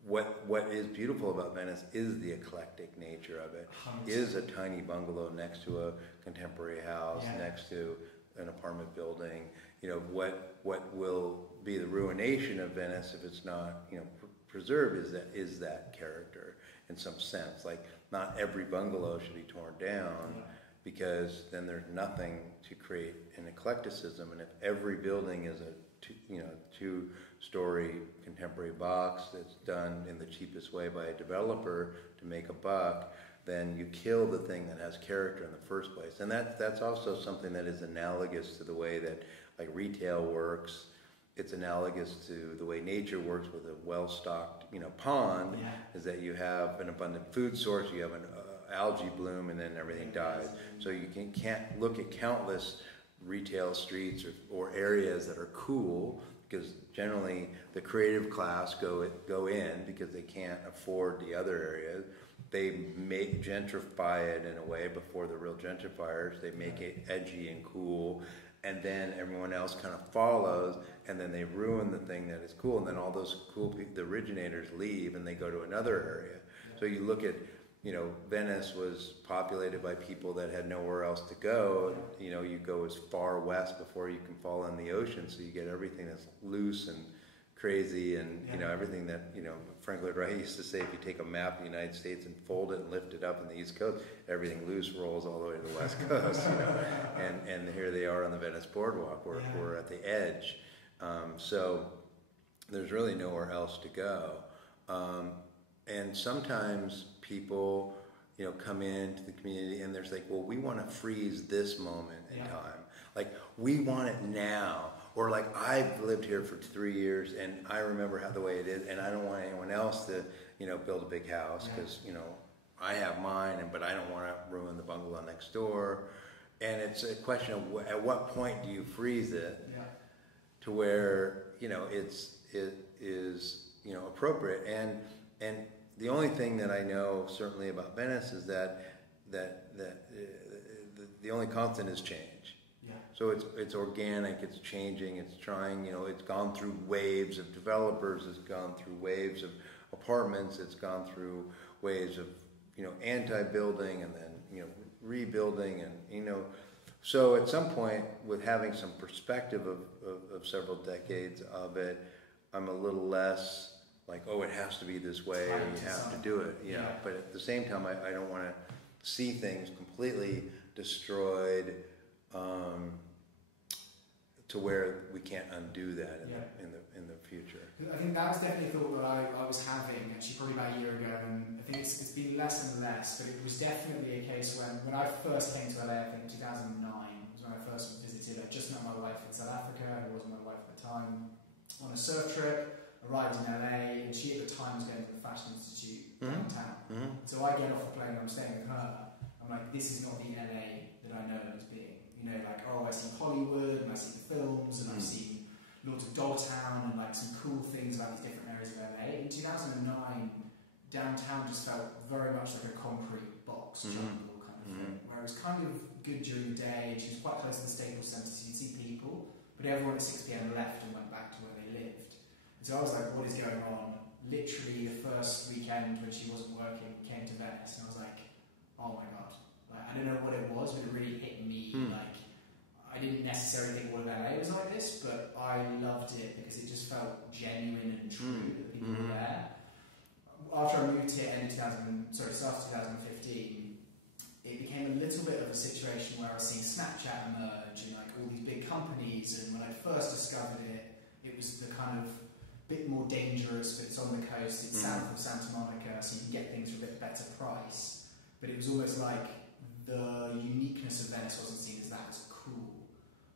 what is beautiful about Venice is the eclectic nature of it. 100%. Is a tiny bungalow next to a contemporary house, next to an apartment building. What will be the ruination of Venice if it's not preserved is that character in some sense. Like, not every bungalow should be torn down, because then there's nothing to create an eclecticism. And if every building is a two-story contemporary box that's done in the cheapest way by a developer to make a buck, then you kill the thing that has character in the first place. And that's also something that is analogous to the way that like retail works. It's analogous to the way nature works with a well-stocked pond, is that you have an abundant food source, you have an algae bloom, and then everything dies. So you can't look at countless retail streets or areas that are cool, because generally the creative class go in because they can't afford the other areas. They gentrify it in a way before the real gentrifiers. They make it edgy and cool, and then everyone else kind of follows, and then they ruin the thing that is cool, and then all those cool people, the originators, leave and they go to another area. So you look at, Venice was populated by people that had nowhere else to go. You go as far west before you can fall in the ocean, so you get everything that's loose and crazy, and everything that Frank Lloyd Wright used to say, if you take a map of the United States and fold it and lift it up in the East Coast, everything loose rolls all the way to the West Coast. And here they are on the Venice boardwalk. We're at the edge, so there's really nowhere else to go. And sometimes people, come into the community and there's like, well, we want to freeze this moment in time. Like, we want it now. Or like, I've lived here for 3 years and I remember the way it is, and I don't want anyone else to, build a big house because, I have mine, but I don't want to ruin the bungalow next door. And it's a question of at what point do you freeze it to where, it is appropriate. And the only thing that I know certainly about Venice is that the only constant is change. So it's organic, it's changing, it's trying, it's gone through waves of developers, it's gone through waves of apartments, it's gone through waves of, anti-building and then, rebuilding, and, so at some point, with having some perspective of several decades of it, I'm a little less like, oh, it has to be this way, or you have to do it. But at the same time, I don't want to see things completely destroyed to where we can't undo that in the future. I think that was definitely a thought that I was having, actually probably about a year ago, and I think it's been less and less, but it was definitely a case when I first came to LA, I think 2009 was when I first visited. I just met my wife in South Africa, who wasn't my wife at the time, on a surf trip. Arrived in LA, and she at the time was going to the Fashion Institute downtown. So I get off the plane, I'm staying with her. I'm like, this is not the LA that I know as being. Like, oh, I see Hollywood, and I see the films, and I've seen Lords of Dogtown, and like some cool things about these different areas of LA. In 2009, downtown just felt very much like a concrete box jungle kind of thing, where it was kind of good during the day. She was quite close to the Staples Center, so you'd see people, but everyone at 6 p.m. left and went back to where they lived. So I was like, what is going on? Literally the first weekend when she wasn't working, came to Venice, and I was like, oh my god. Like, I don't know what it was, but it really hit me. Like, I didn't necessarily think all of LA was like this, but I loved it because it just felt genuine and true that people were there. After I moved here in 2017, start of 2015, it became a little bit of a situation where I was seeing Snapchat emerge and like all these big companies, and when I first discovered it, it was the kind of bit more dangerous, but it's on the coast, it's south of Santa Monica, so you can get things for a bit better price. But it was almost like the uniqueness of Venice wasn't seen as that as cool.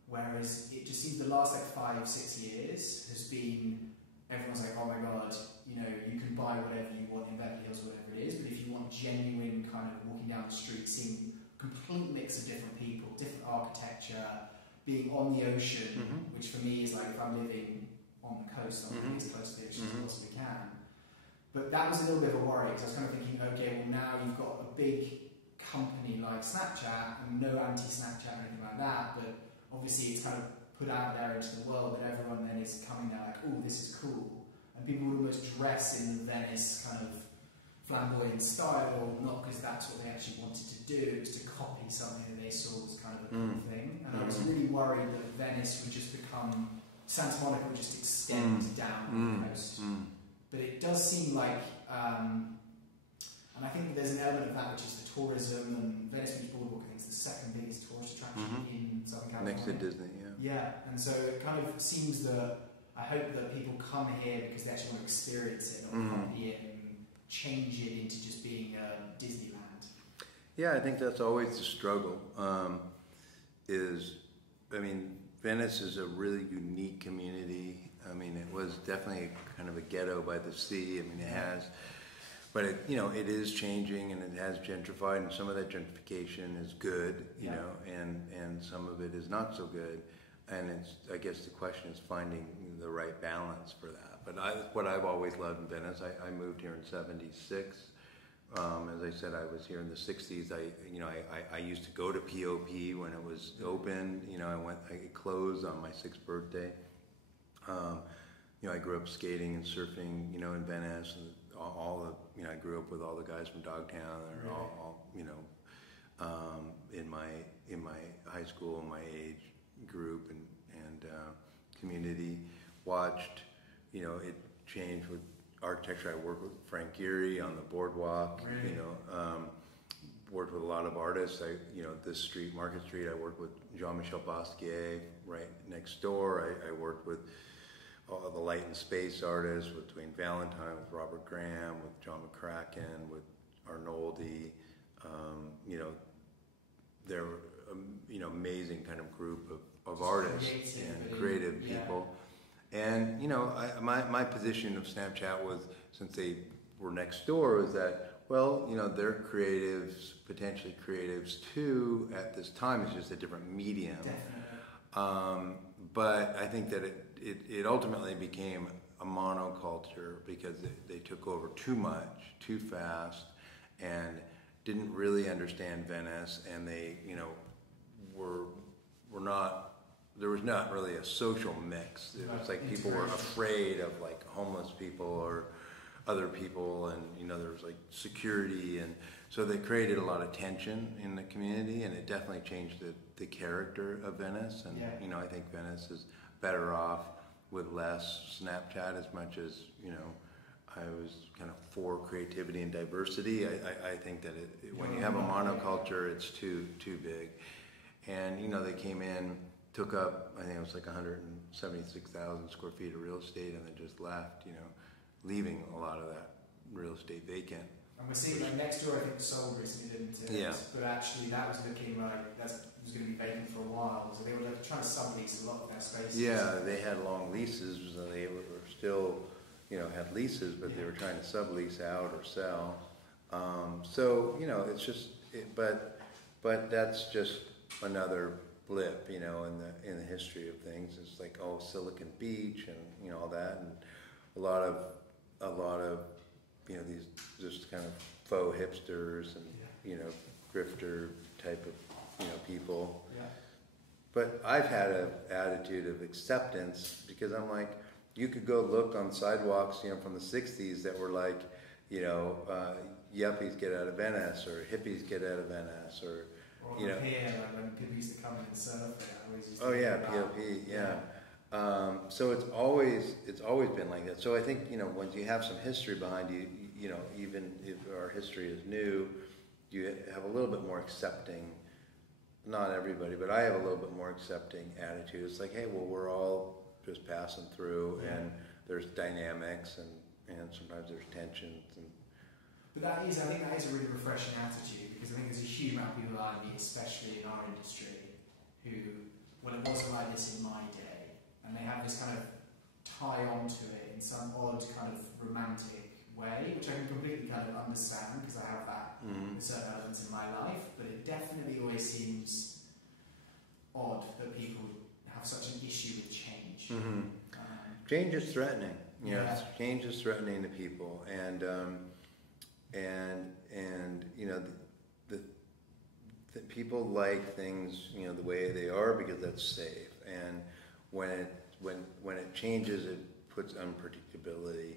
Whereas it just seems the last like 5-6 years has been, everyone's like, oh my god, you know, you can buy whatever you want in Beverly Hills or whatever it is, but if you want genuine kind of walking down the street, seeing a complete mix of different people, different architecture, being on the ocean, which for me is like, if I'm living on the coast, I'm as close to the ocean as I possibly can. But that was a little bit of a worry, because I was kind of thinking, okay, well now you've got a big company like Snapchat, and no anti-Snapchat or anything like that, but obviously it's kind of put out there into the world that everyone then is coming there like, oh, this is cool. And people would almost dress in the Venice kind of flamboyant style, not because that's what they actually wanted to do, it was to copy something that they saw was kind of a cool thing. And I was really worried that Venice would just become, Santa Monica would just extend down the coast. But it does seem like, and I think there's an element of that which is the tourism, and Venice Beach Boardwalk I think is the second biggest tourist attraction in Southern California. Next to Disney, Yeah, and so it kind of seems that, I hope that people come here because they actually want to experience it, not copy it and change it into just being Disneyland. Yeah, I think that's always the struggle. Venice is a really unique community. I mean, it was definitely kind of a ghetto by the sea. I mean, it has, but it, you know, it is changing and it has gentrified, and some of that gentrification is good, you know, and some of it is not so good. And it's, I guess the question is finding the right balance for that. But what I've always loved in Venice, I moved here in '76. As I said, I was here in the '60s. I used to go to POP when it was open. You know, it closed on my 6th birthday. I grew up skating and surfing, you know, in Venice, and I grew up with all the guys from Dogtown. They're all in my high school, my age group and community. Watched, you know, it change with architecture. I worked with Frank Gehry on the boardwalk. You know, worked with a lot of artists. This street, Market Street, I worked with Jean-Michel Basquiat right next door. I worked with all the light and space artists, with Dwayne Valentine, with Robert Graham, with John McCracken, with Arnoldi. They're amazing kind of group of artists and creative people. And my position of Snapchat was, since they were next door, is that, well, you know, they're creatives, potentially creatives too. At this time, it's just a different medium. But I think that it ultimately became a monoculture because they took over too much, too fast, and didn't really understand Venice, and they, were not. There was not really a social mix. It was like people were afraid of like homeless people or other people, and there was like security, and so they created a lot of tension in the community, and it definitely changed the character of Venice. And I think Venice is better off with less Snapchat, as much as I was kind of for creativity and diversity. I think that when you have a monoculture, it's too big. And they came in, took up, I think it was like 176,000 square feet of real estate, and then just left, leaving a lot of that real estate vacant. And we're seeing like next door, I think, sold recently, didn't it? Yeah. But actually, that was looking like that was going to be vacant for a while. So they were like trying to sublease a lot of their spaces. Yeah, they had long leases, and they were still, had leases, but they were trying to sublease out or sell. So it's just, but that's just another blip, in the history of things. It's like, oh, Silicon Beach and all that, and a lot of these just kind of faux hipsters and grifter type of people. Yeah. But I've had an attitude of acceptance, because I'm like, you could go look on sidewalks from the '60s that were like, yuppies get out of Venice, or hippies get out of Venice, or here, like when people used to come in and surf, I always used to POP, So it's always been like that. So I think, once you have some history behind you, you know, even if our history is new, you have a little bit more accepting, not everybody, but I have a little bit more accepting attitude. It's like, hey, well, we're all just passing through, and there's dynamics, and sometimes there's tensions. But I think that is a really refreshing attitude, because I think there's a huge amount of people like me, especially in our industry, who, well, it wasn't like this in my day, and they have this kind of tie onto it in some odd kind of romantic way, which I can completely kind of understand, because I have that with certain elements in my life, but it definitely always seems odd that people have such an issue with change. Change is threatening. You know, change is threatening to people, and you know, the people like things, you know, the way they are, because that's safe. And when it changes, it puts unpredictability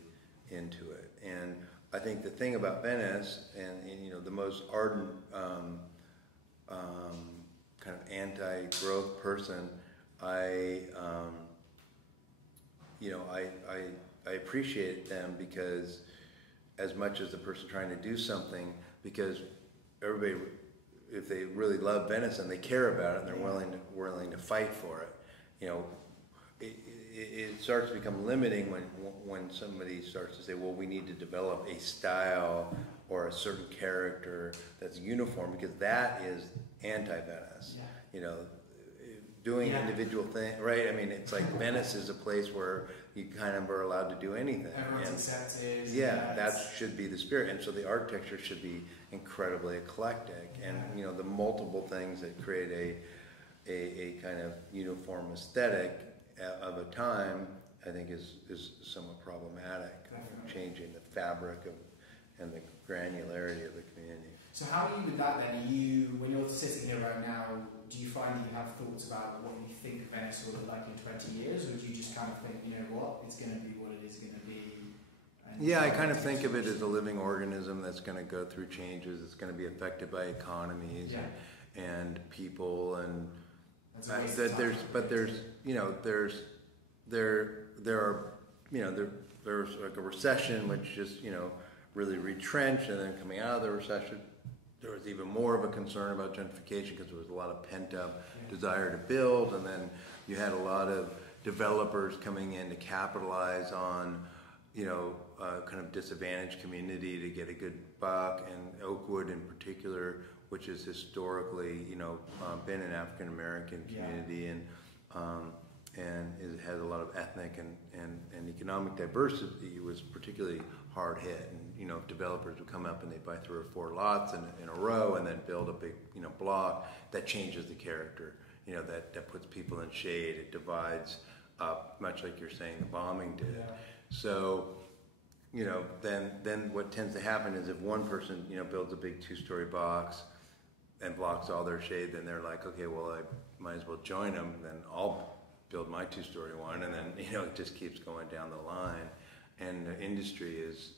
into it. And I think the thing about Venice, and you know, the most ardent kind of anti-growth person, you know, I appreciate them, because as much as the person trying to do something, because everybody, if they really love Venice and they care about it and they're willing to fight for it, you know, it starts to become limiting when somebody starts to say, well, we need to develop a style or a certain character that's uniform, because that is anti-Venice. You know, doing individual things, right? I mean, it's like Venice is a place where you kind of are allowed to do anything. Everyone's accepted. Yeah, that should be the spirit. And so the architecture should be incredibly eclectic. And, you know, the multiple things that create a kind of uniform aesthetic of a time, I think is somewhat problematic. Changing the fabric and the granularity of the community. So how are you with that then? When you're sitting here right now, do you find that you have thoughts about what you think Venice will look like in 20 years, or do you just kind of think, you know what, it's going to be what it is going to be? Yeah, I kind of think of it as a living organism that's going to go through changes. It's going to be affected by economies and people, and there's like a recession, which just, you know, really retrenched, and then coming out of the recession, there was even more of a concern about gentrification, because there was a lot of pent-up desire to build, and then you had a lot of developers coming in to capitalize on, you know, kind of disadvantaged community to get a good buck, and Oakwood in particular, which is historically, you know, been an African-American community, and it has a lot of ethnic and economic diversity, was particularly hard hit. And, you know, developers would come up and they'd buy 3 or 4 lots in a row, and then build a big, you know, block that changes the character, you know, that puts people in shade. It divides up, much like you're saying the bombing did. So, you know, then what tends to happen is if one person, you know, builds a big 2-story box and blocks all their shade, then they're like, okay, well, I might as well join them, then I'll build my 2-story one, and then, you know, it just keeps going down the line. And the industry is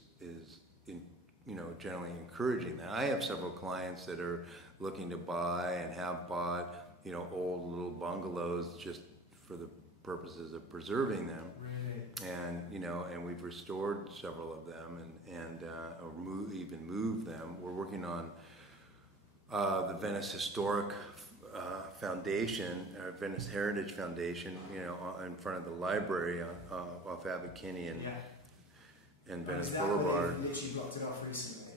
you know, generally encouraging that. I have several clients that are looking to buy and have bought, you know, old little bungalows just for the purposes of preserving them. And, you know, and we've restored several of them, or even moved them. We're working on the Venice Historic Foundation, Venice Heritage Foundation, you know, in front of the library off Abbot Kinney and Venice Boulevard. Literally blocked it off recently.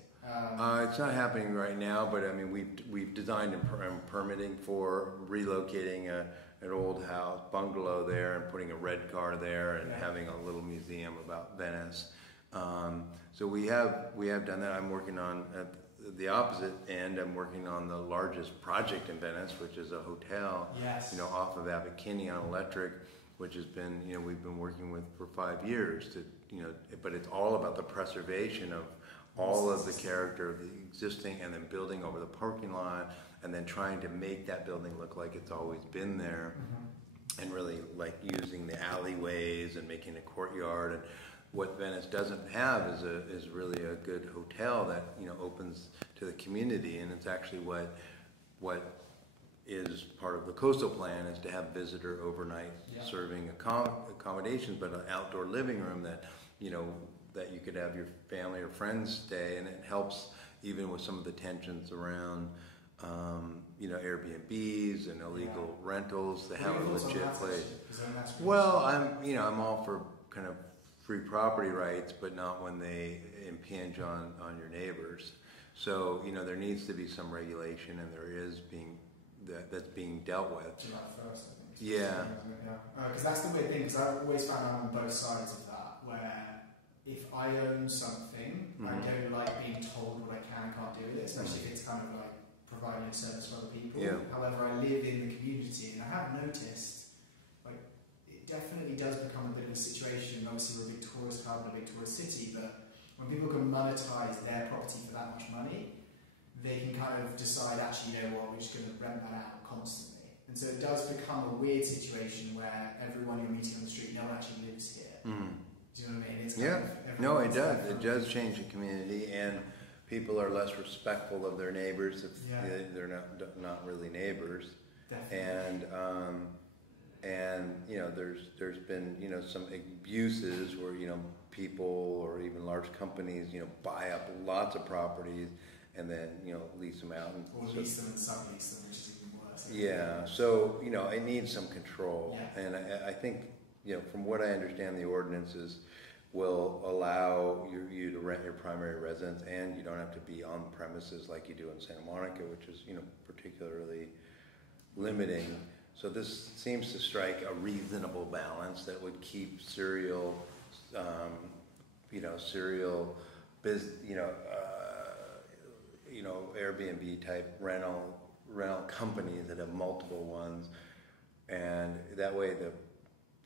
It's not happening right now, but I mean, we've designed and permitting for relocating an old house bungalow there and putting a red car there and having a little museum about Venice. So we have done that. I'm working on at the opposite end. I'm working on the largest project in Venice, which is a hotel, you know, off of Abbot Kinney on Electric, which has been, you know, we've been working with for 5 years to, you know, but it's all about the preservation of all of the character of the existing, and then building over the parking lot, and then trying to make that building look like it's always been there, and really like using the alleyways and making a courtyard. And what Venice doesn't have is really a good hotel that, you know, opens to the community, and it's actually what is part of the coastal plan, is to have visitor overnight serving accommodations, but an outdoor living room that, you know, that you could have your family or friends stay, and it helps even with some of the tensions around, Airbnbs and illegal rentals to have a legit place. Well, I'm all for kind of free property rights, but not when they impinge on your neighbors. So, there needs to be some regulation, and there is that's being dealt with. July 1st, I think. Yeah. Because that's the weird thing, because I've always found I'm on both sides of that, where if I own something, I don't like being told what I can and can't do with it, especially if it's kind of like providing a service for other people. Yeah. However, I live in the community, and I have noticed, like, it definitely does become a bit of a situation. Obviously, we're a big tourist hub and a big tourist city, but when people can monetize their property for that much money, they can kind of decide, actually, we're just going to rent that out constantly. And so it does become a weird situation where everyone you're meeting on the street, no one actually lives here. Do you know what I mean? It's kind of, no, it does. It does change the community, and people are less respectful of their neighbors if they're not really neighbors. Definitely. And there's been some abuses where people or even large companies buy up lots of properties and then lease them out or lease them and sublease them, which is even worse. Yeah, so it needs some control, and I think from what I understand, the ordinances will allow you to rent your primary residence, and you don't have to be on the premises like you do in Santa Monica, which is particularly limiting. So this seems to strike a reasonable balance that would keep serial Airbnb type rental companies that have multiple ones, and that way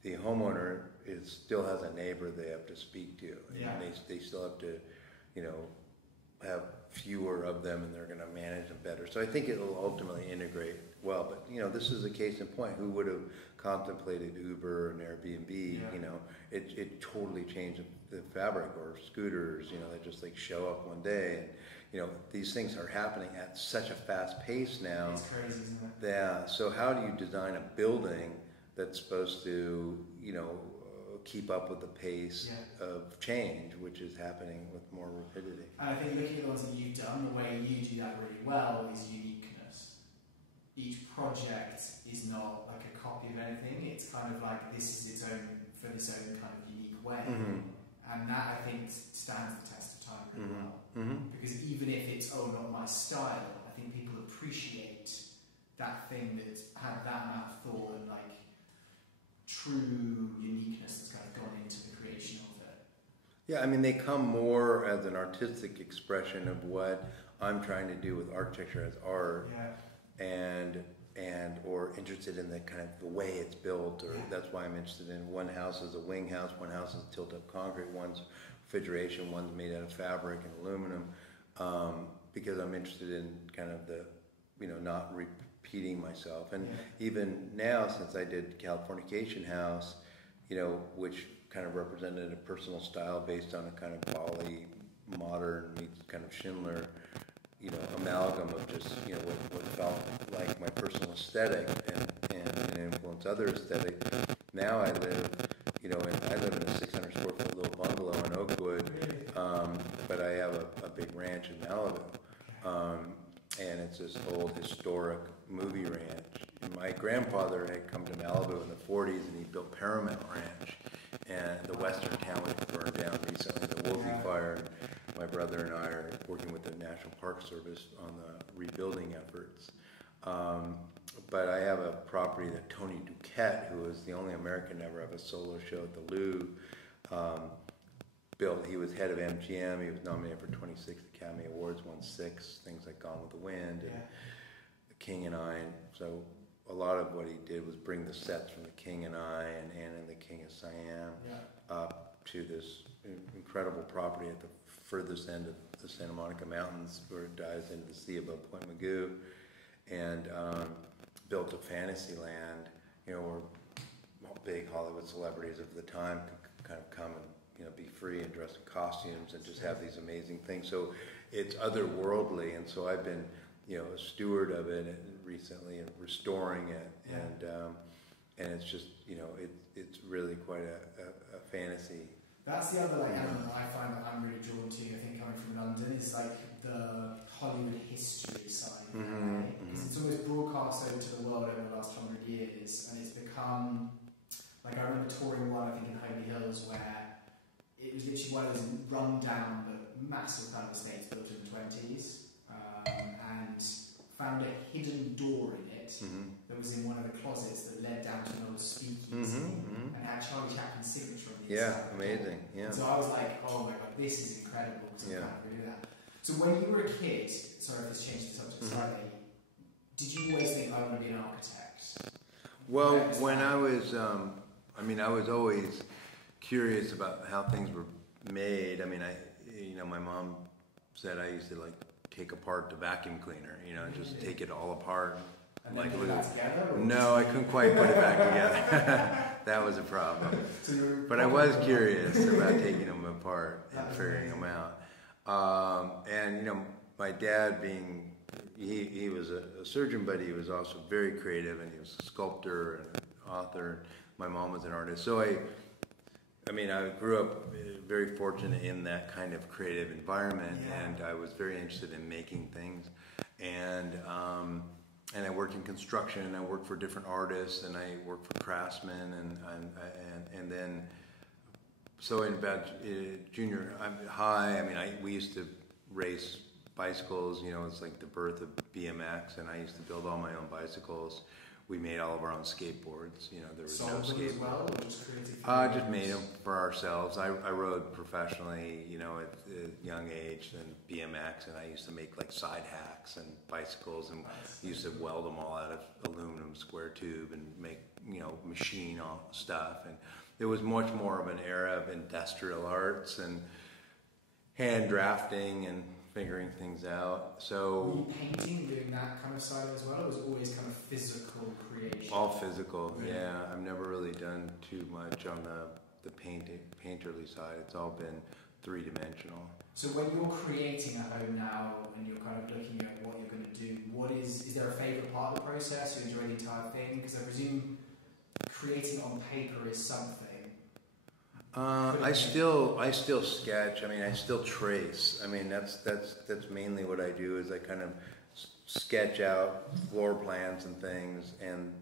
the homeowner still has a neighbor they have to speak to, and they still have to have fewer of them, and they're going to manage them better. So I think it will ultimately integrate well. But this is a case in point. Who would have contemplated Uber and Airbnb? It totally changed the fabric. Or scooters, that just show up one day. And these things are happening at such a fast pace now. It's crazy, isn't it? Yeah. So how do you design a building that's supposed to keep up with the pace of change, which is happening with more rapidity? And I think looking at the ones that you've done, the way you do that really well is uniqueness. Each project is not like a copy of anything. It's kind of like this is its own kind of unique way. And that, I think, stands the test of time really well. Because even if it's, not my style, I think people appreciate that thing that had that amount of thought and true uniqueness that's kind of gone into the creation of it. Yeah, I mean, they come more as an artistic expression of what I'm trying to do with architecture as art, and or interested in the kind of the way it's built, or that's why I'm interested in one house is a wing house, one house is tilt-up concrete, one's refrigeration, one's made out of fabric and aluminum, because I'm interested in kind of the, not repeating myself. And even now, since I did Californication House, which kind of represented a personal style based on a kind of poly, modern meets kind of Schindler, amalgam of just, what felt like my personal aesthetic and influence other aesthetic. Now I live, I live in a 600 square foot little bungalow in Oakwood, but I have a big ranch in Malibu. And it's this old historic movie ranch. And my grandfather had come to Malibu in the 40s, and he built Paramount Ranch. And the western town was burned down recently, the Woolsey Fire. And my brother and I are working with the National Park Service on the rebuilding efforts. But I have a property that Tony Duquette, who was the only American to ever have a solo show at the Louvre, built. He was head of MGM. He was nominated for 26 Academy Awards, won 6, things like Gone with the Wind and The King and I. And so a lot of what he did was bring the sets from The King and I and Anne and the King of Siam up to this incredible property at the furthest end of the Santa Monica Mountains, where it dives into the sea above Point Mugu, and built a fantasy land, where big Hollywood celebrities of the time could kind of come and be free and dress in costumes and just have these amazing things. So it's otherworldly, and so I've been, a steward of it recently and restoring it, and it's just, it's really quite a fantasy. That's the other like element that I find that I'm really drawn to. I think coming from London is like the Hollywood history side of it. It's always broadcast over to the world over the last 100 years, and it's become like I remember touring one I think in Holy Hills where it was literally one of those run down but massive kind of estates built in the 20s, and found a hidden door in it that was in one of the closets that led down to an old speakeasy and had Charlie Chaplin's signature on the inside. Yeah, amazing. Yeah. So I was like, oh my god, this is incredible because I can't really do that. So when you were a kid, sorry if this changed the subject slightly, did you always think I want to be an architect? Well, when I was, I was always curious about how things were made. I mean, my mom said I used to like take apart the vacuum cleaner, and just take it all apart. And like put it back together? No, I couldn't quite put it back together. That was a problem. But I was curious about taking them apart and figuring them out. My dad he was a surgeon, but he was also very creative, and he was a sculptor and an author. My mom was an artist. So I grew up very fortunate in that kind of creative environment, and I was very interested in making things. And I worked in construction, and I worked for different artists, and I worked for craftsmen, and then so in about junior high, we used to race bicycles. It's like the birth of BMX, and I used to build all my own bicycles. We made all of our own skateboards. There was no skateboard. Well, just made them for ourselves. I rode professionally, at a young age, and BMX, and I used to make like side hacks and bicycles, and used to weld them all out of aluminum square tube and make, machine all stuff. And there was much more of an era of industrial arts and hand drafting and figuring things out. So were you painting, doing that kind of side as well, or was it always kind of physical creation? All physical, yeah. I've never really done too much on the painterly side. It's all been three-dimensional. So when you're creating a home now and you're kind of looking at what you're going to do, is there a favourite part of the process? You enjoy the entire thing? Because I presume creating on paper is something. I still sketch. I still trace. That's mainly what I do. Is I kind of sketch out floor plans and things, and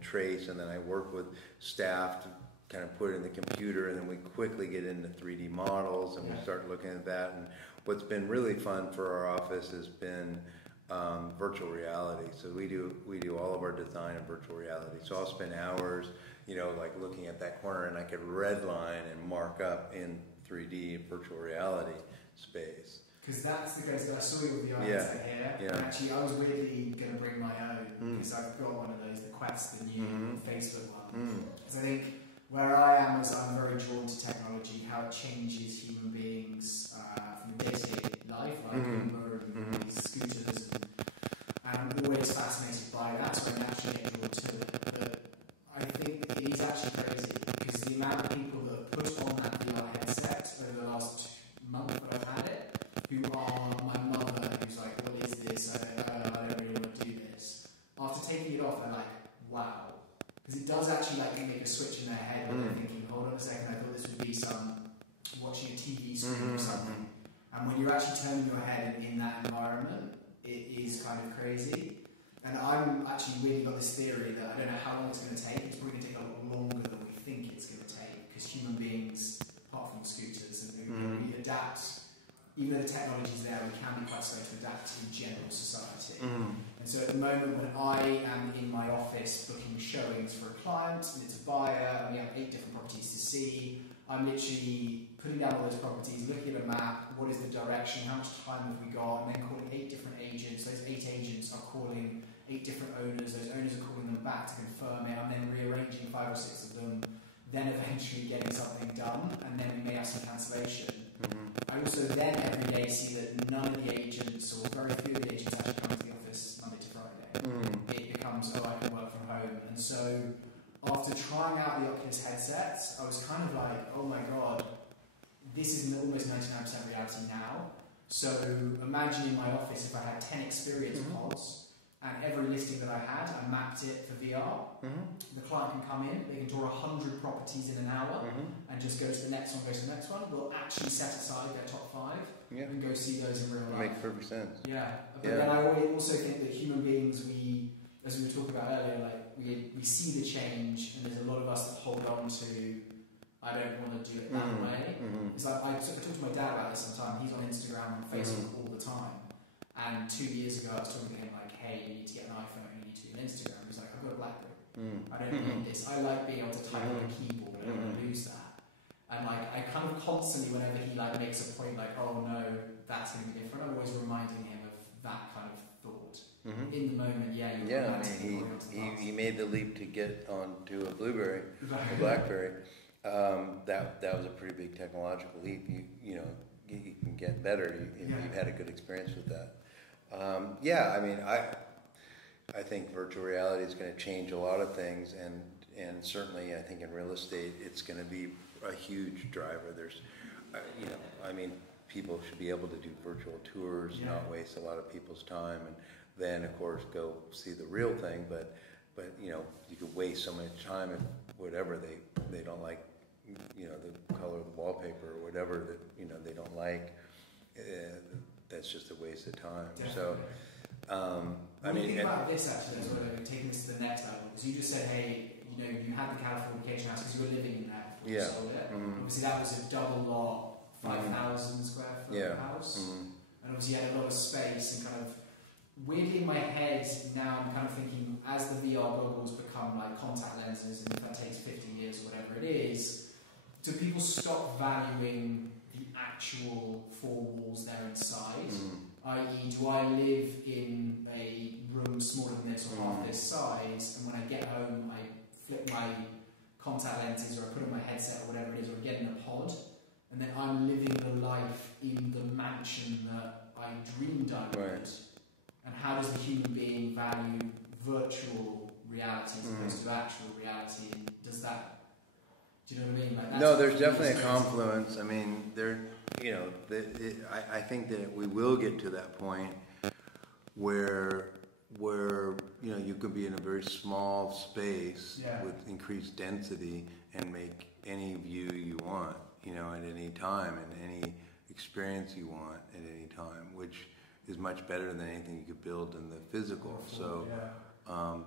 trace, and then I work with staff to kind of put it in the computer, and then we quickly get into 3D models, and we start looking at that. And what's been really fun for our office has been virtual reality. So we do all of our design in virtual reality. So I'll spend hours, like looking at that corner, and I could redline and mark up in 3D virtual reality space. Because that's the case. I saw you with the eye here. Yeah. And actually, I was weirdly going to bring my own because I've got one of those, the Quest, the new Facebook one. Because I think where I am is I'm very drawn to technology, how it changes human beings from day-to-day life, like Uber and these scooters, and I'm always fascinated by that, so I naturally get drawn to it. But I think it is actually crazy because the amount of people that have put on that VR headset over the last month that I've had it, who are my mother, who's like, what is this? I don't really want to do this. After taking it off, they're like, wow. Because it does actually make a switch in their head where they're thinking, hold on a second, I thought this would be watching a TV screen or something. And when you're actually turning your head in that environment, it is kind of crazy. And I'm actually really got this theory that I don't know how long it's going to take. It's probably going to take a lot longer than we think it's going to take. Because human beings, apart from scooters, we adapt. Even though the technology's there, we can be quite slow to adapt in general society. And so at the moment when I am in my office booking showings for a client, and it's a buyer, and we have 8 different properties to see, I'm literally putting down all those properties, looking at a map, what is the direction, how much time have we got, and then calling 8 different agents. Those 8 agents are calling 8 different owners, those owners are calling them back to confirm it, I'm then rearranging 5 or 6 of them, then eventually getting something done, and then we may have some cancellation. I also then every day see that none of the agents, or very few of the agents, actually come to the office Monday to Friday. It becomes, I can work from home. And so after trying out the Oculus headsets, I was kind of like, oh my god, this is almost 99% reality now. So imagine in my office if I had 10 experience pods, and every listing that I had, I mapped it for VR. The client can come in, they can tour 100 properties in an hour, and just go to the next one, go to the next one. We'll actually set aside their top 5 and go see those in real life. Makes perfect sense. Yeah, but then I also think that human beings, as we were talking about earlier, like we see the change, and there's a lot of us that hold on to, I don't want to do it that way. It's like I talk to my dad about this sometimes. He's on Instagram and Facebook all the time, and 2 years ago I was talking to him like, hey, you need to get an iPhone, you need to do an Instagram. He's like, I've got a BlackBerry. I don't need this. I like being able to type on a keyboard. I don't want to lose that. And like I kind of constantly, whenever he like makes a point like, oh no, that's going to be different, I'm always reminding him of that kind of thought. In the moment, he made the leap to get onto a BlueBerry, a BlackBerry. That was a pretty big technological leap. You know, you can get better. You've had a good experience with that. I mean, I think virtual reality is going to change a lot of things, and certainly I think in real estate it's going to be a huge driver. There's, I mean, people should be able to do virtual tours, not waste a lot of people's time, and then of course go see the real thing. But you know, you could waste so much time if whatever they don't like, you know, the color of the wallpaper or whatever that they don't like. That's just a waste of time. Definitely. So. I mean, think about this actually as well, taking this to the next level, because you just said, hey, you had the Californication House because you were living in that before you sold it. Obviously, that was a double lot, 5,000 square foot house, and obviously you had a lot of space. And kind of weirdly in my head now, I'm kind of thinking as the VR goggles become like contact lenses, and if that takes 50 years or whatever it is, do people stop valuing the actual 4 walls there inside? I.e., do I live in a room smaller than this or half this size, and when I get home I flip my contact lenses or I put on my headset or whatever it is, or get in a pod, and then I'm living the life in the mansion that I dreamed I would. And how does the human being value virtual reality as opposed to actual reality? And does that, do you know what I mean? Like, no, there's definitely a confluence. I mean, I think that we will get to that point where you could be in a very small space with increased density and make any view you want, at any time, and any experience you want at any time, which is much better than anything you could build in the physical. So, and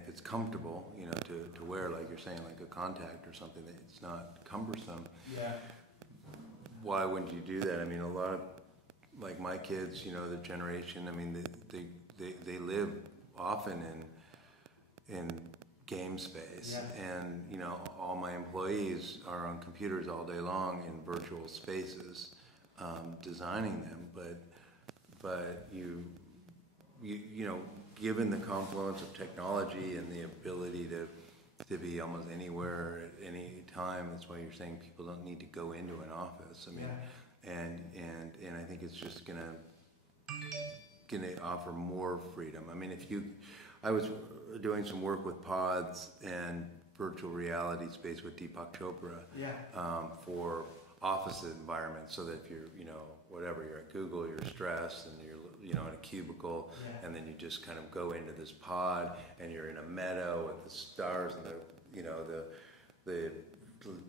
if it's comfortable, to wear, like you're saying, like a contact or something, that it's not cumbersome. Why wouldn't you do that? I mean, a lot of, like my kids, the generation, I mean, they live often in game space, and all my employees are on computers all day long in virtual spaces, designing them. But you given the confluence of technology and the ability to be almost anywhere at any time, that's why you're saying people don't need to go into an office. I mean, and I think it's just gonna offer more freedom. I mean, I was doing some work with pods and virtual reality space with Deepak Chopra for office environments, so that if you're, whatever, you're at Google, you're stressed, and you're, in a cubicle, and then you just kind of go into this pod, and you're in a meadow with the stars and the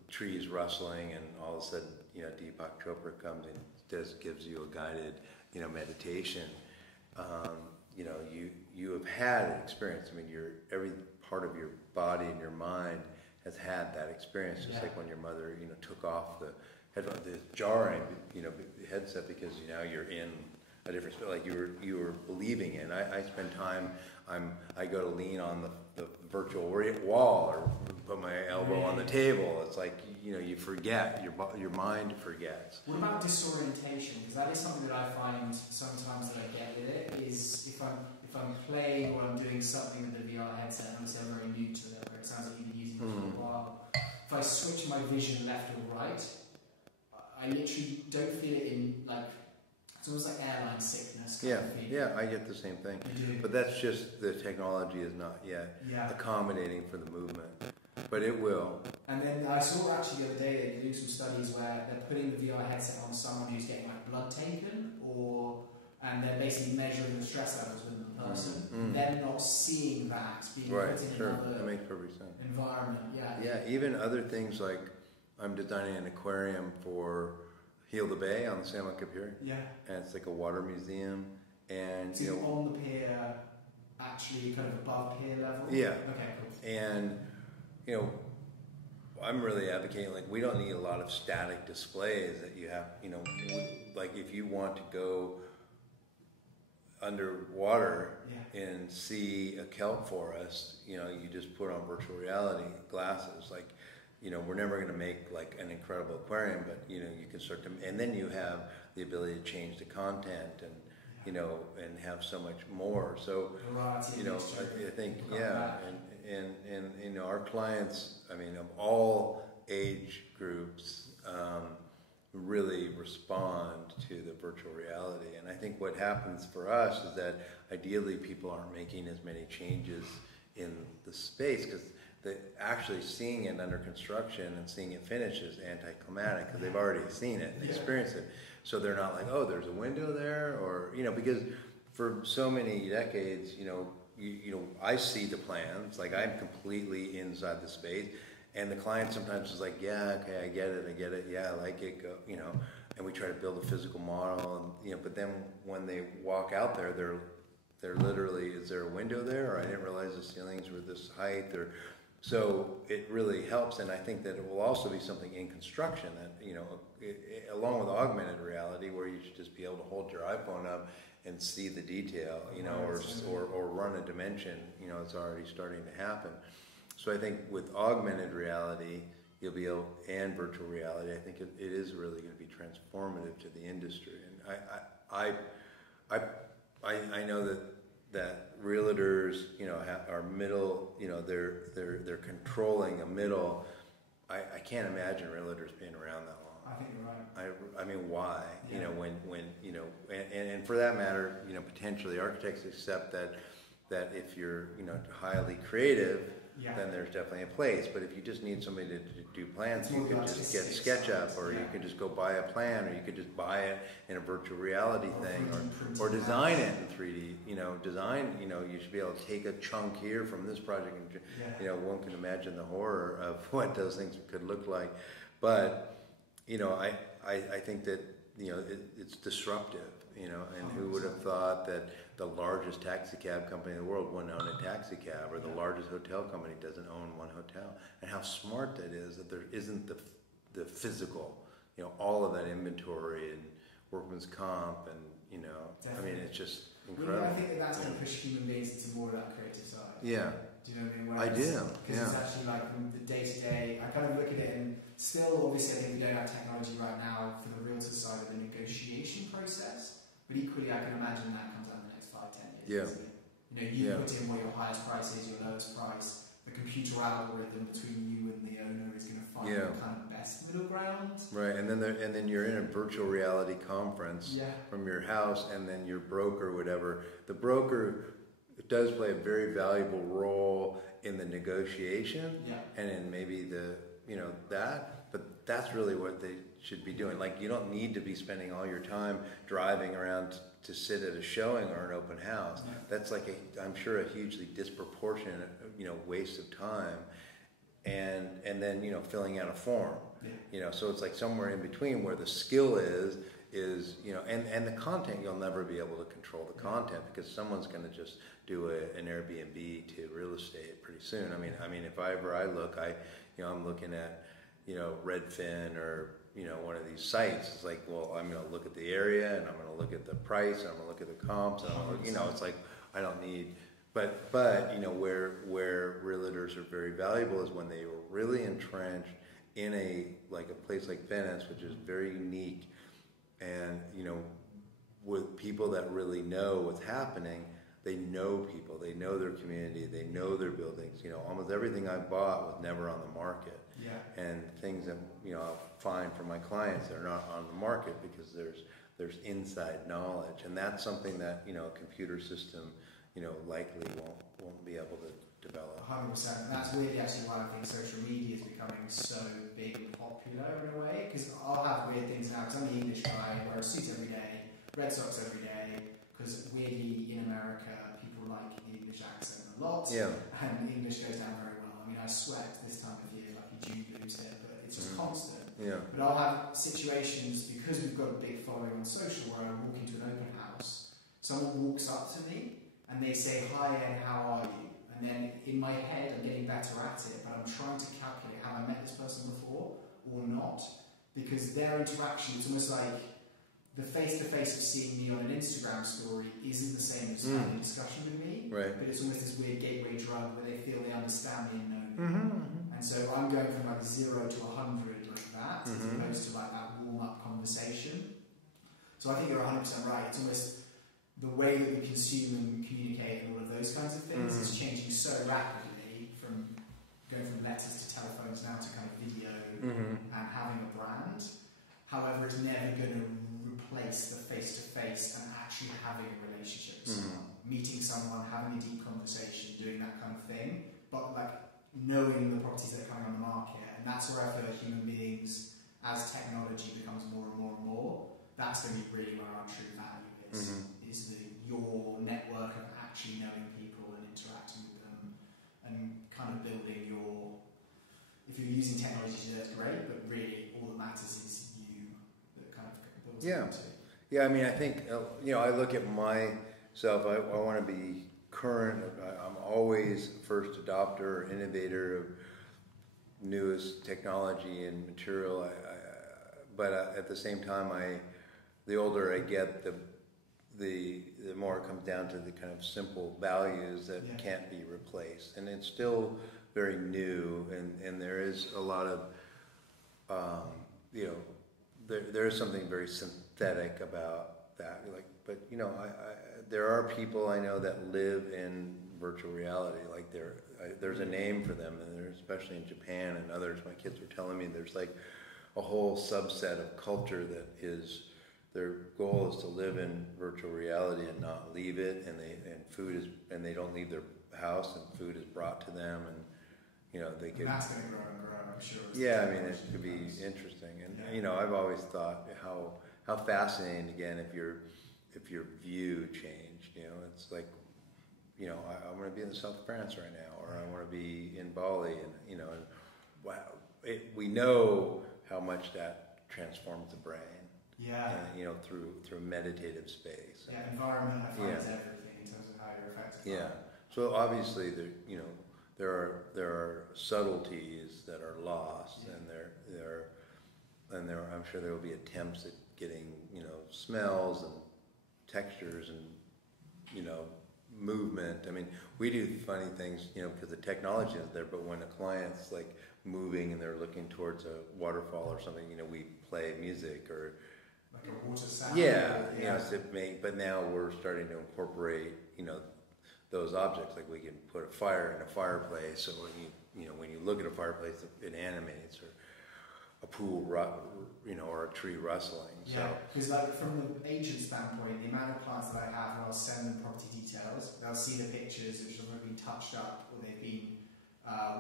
trees rustling, and all of a sudden, Deepak Chopra comes and gives you a guided, meditation. You have had an experience. I mean, every part of your body and your mind has had that experience, just like when your mother, took off the jarring, headset, because now you're in a different space, like you were believing in. I spend time. I go to lean on the virtual wall or put my elbow on the table. It's like you forget. Your mind forgets. What about disorientation? Because that is something that I find sometimes that I get with it is if I'm playing or I'm doing something with the VR headset, and obviously I'm very new to it, where it sounds like you've been using it for a while. If I switch my vision left or right, I literally don't feel it in, like, it's almost like airline sickness. I get the same thing. But that's just, the technology is not yet accommodating for the movement. But it will. And then I saw actually the other day they do some studies where they're putting the VR headset on someone who's getting like blood taken, and they're basically measuring the stress levels within the person. Them not seeing that being put in another that makes perfect sense. Environment. Yeah, even other things like I'm designing an aquarium for Heal the Bay on the San Juan Pier. Yeah. And it's like a water museum. And so on the pier, actually kind of above pier level? Yeah. Okay, cool. And, I'm really advocating, like, we don't need a lot of static displays that you have, like if you want to go underwater and see a kelp forest, you just put on virtual reality glasses. Like, we're never going to make like an incredible aquarium, but you can start to, and then you have the ability to change the content and and have so much more. So I think and our clients, I mean, of all age groups, really respond to the virtual reality. And I think what happens for us is that ideally people aren't making as many changes in the space, because actually seeing it under construction and seeing it finished is anticlimactic, because they've already seen it and experienced it. So they're not like, oh, there's a window there, or because for so many decades, I see the plans, like I'm completely inside the space, and the client sometimes is like, yeah, okay, I get it, yeah, I like it, go, and we try to build a physical model, and but then when they walk out there, they're literally, is there a window there, or I didn't realize the ceilings were this height, or so it really helps. And I think that it will also be something in construction that along with augmented reality, where you should just be able to hold your iPhone up and see the detail, or run a dimension, it's already starting to happen. So I think with augmented reality, you'll be able, and virtual reality, I think it is really going to be transformative to the industry. And I know that realtors, are middle, they're controlling a middle. I can't imagine realtors being around that long. I think you're right. I mean, why? Yeah. And for that matter, potentially architects accept that if you're, highly creative, then there's definitely a place. But if you just need somebody to do plans, you could just get SketchUp, or you could just go buy a plan, or you could just buy it in a virtual reality thing, or design it in 3D. You should be able to take a chunk here from this project, and one can imagine the horror of what those things could look like. But I think that it's disruptive. And who would have thought that the largest taxi cab company in the world wouldn't own a taxi cab, or the largest hotel company doesn't own one hotel? And how smart that is, that there isn't the physical, all of that inventory and workman's comp, and I mean, it's just incredible. I think that's going to push human beings into more of that creative side. Yeah. Do you know what I mean? I do. Because it's actually like the day-to-day, I kind of look at it, and still, obviously, I think we don't have technology right now for the realtor side of the negotiation process, but equally, I can imagine that comes out in the next 5-10 years. Yeah. You put in what your highest price is, your lowest price, the computer algorithm between you and the owner is going to find the kind of best middle ground. Right, and then you're in a virtual reality conference from your house, and then your broker, whatever, the broker does play a very valuable role in the negotiation, and in maybe the but that's really what they should be doing. Like, you don't need to be spending all your time driving around to sit at a showing or an open house. That's like I'm sure a hugely disproportionate waste of time, and then filling out a form. So it's like somewhere in between where the skill is and the content, you'll never be able to control the content, because someone's going to just do an Airbnb to real estate pretty soon. I mean, if I look, I'm looking at, Redfin or, one of these sites. It's like, well, I'm going to look at the area, and I'm going to look at the price, and I'm going to look at the comps, and I'm going to, it's like, I don't need, but where realtors are very valuable is when they are really entrenched in a place like Venice, which is very unique, and, with people that really know what's happening. They know people, they know their community, they know their buildings. Almost everything I bought was never on the market. And things that I'll find for my clients that are not on the market, because there's inside knowledge, and that's something that a computer system likely won't be able to develop. 100%. That's really actually why I think social media is becoming so big and popular in a way, because I'll have weird things now, because I'm the English guy, wear a suit every day, Red Sox every day, because weirdly in America, people like the English accent a lot, Yeah. and English goes down very well. I mean, I sweat this time of year like a June lose it, but it's just constant. Yeah. But I'll have situations, because we've got a big following on social, where I walk into an open house, someone walks up to me and they say, "Hi Ed, how are you?" And then in my head, I'm getting better at it, but I'm trying to calculate, have I met this person before or not? Because their interaction, it's almost like the face-to-face of seeing me on an Instagram story isn't the same as having a discussion with me, Right. but it's almost this weird gateway drug where they feel they understand me and know me. Mm-hmm. And so I'm going from like 0 to 100 like that, as opposed to like that warm-up conversation. So I think you're 100% right. It's almost the way that we consume and communicate and all of those kinds of things is changing so rapidly, from going from letters to telephones now to kind of video and having a brand. However, it's never going to replace the face-to-face and actually having a relationship with someone. Meeting someone, having a deep conversation, doing that kind of thing. But like knowing the properties that are coming on the market. And that's where I feel like human beings, as technology becomes more and more and more, that's going to be really where our true value is. Is your network of actually knowing people and interacting with them and kind of building your... If you're using technology to do that, it's great, but really all that matters is you that kind of builds it into. Yeah, I mean, I think, I look at myself, I want to be current. I'm always first adopter, innovator of newest technology and material. But at the same time, the older I get, the more it comes down to the kind of simple values that can't be replaced. And it's still very new, and there is a lot of, there is something very synthetic about that. But there are people I know that live in virtual reality. Like there's a name for them, and especially in Japan and others. My kids were telling me there's like a whole subset of culture that is, their goal is to live in virtual reality and not leave it, and they don't leave their house, and food is brought to them, and they could. And that's going to grow and grow, I'm sure. Yeah, I mean, it could be interesting, and I've always thought how fascinating again if your view changed. It's like, I want to be in the south of France right now, or I want to be in Bali, and wow, we know how much that transforms the brain. Yeah. Through meditative space. Yeah, environment affects everything in terms of how you're affected. Yeah. So obviously there are subtleties that are lost, and I'm sure there will be attempts at getting smells and textures and movement. I mean, we do funny things because the technology is there, but when a client's like moving and they're looking towards a waterfall or something, we play music or like a water sound. But now we're starting to incorporate those objects. Like we can put a fire in a fireplace, so when you look at a fireplace, it animates, or a pool, or a tree rustling. Yeah, because like from the agent standpoint, the amount of clients that I have, and I'll send them property details, they'll see the pictures which have been touched up, or they've been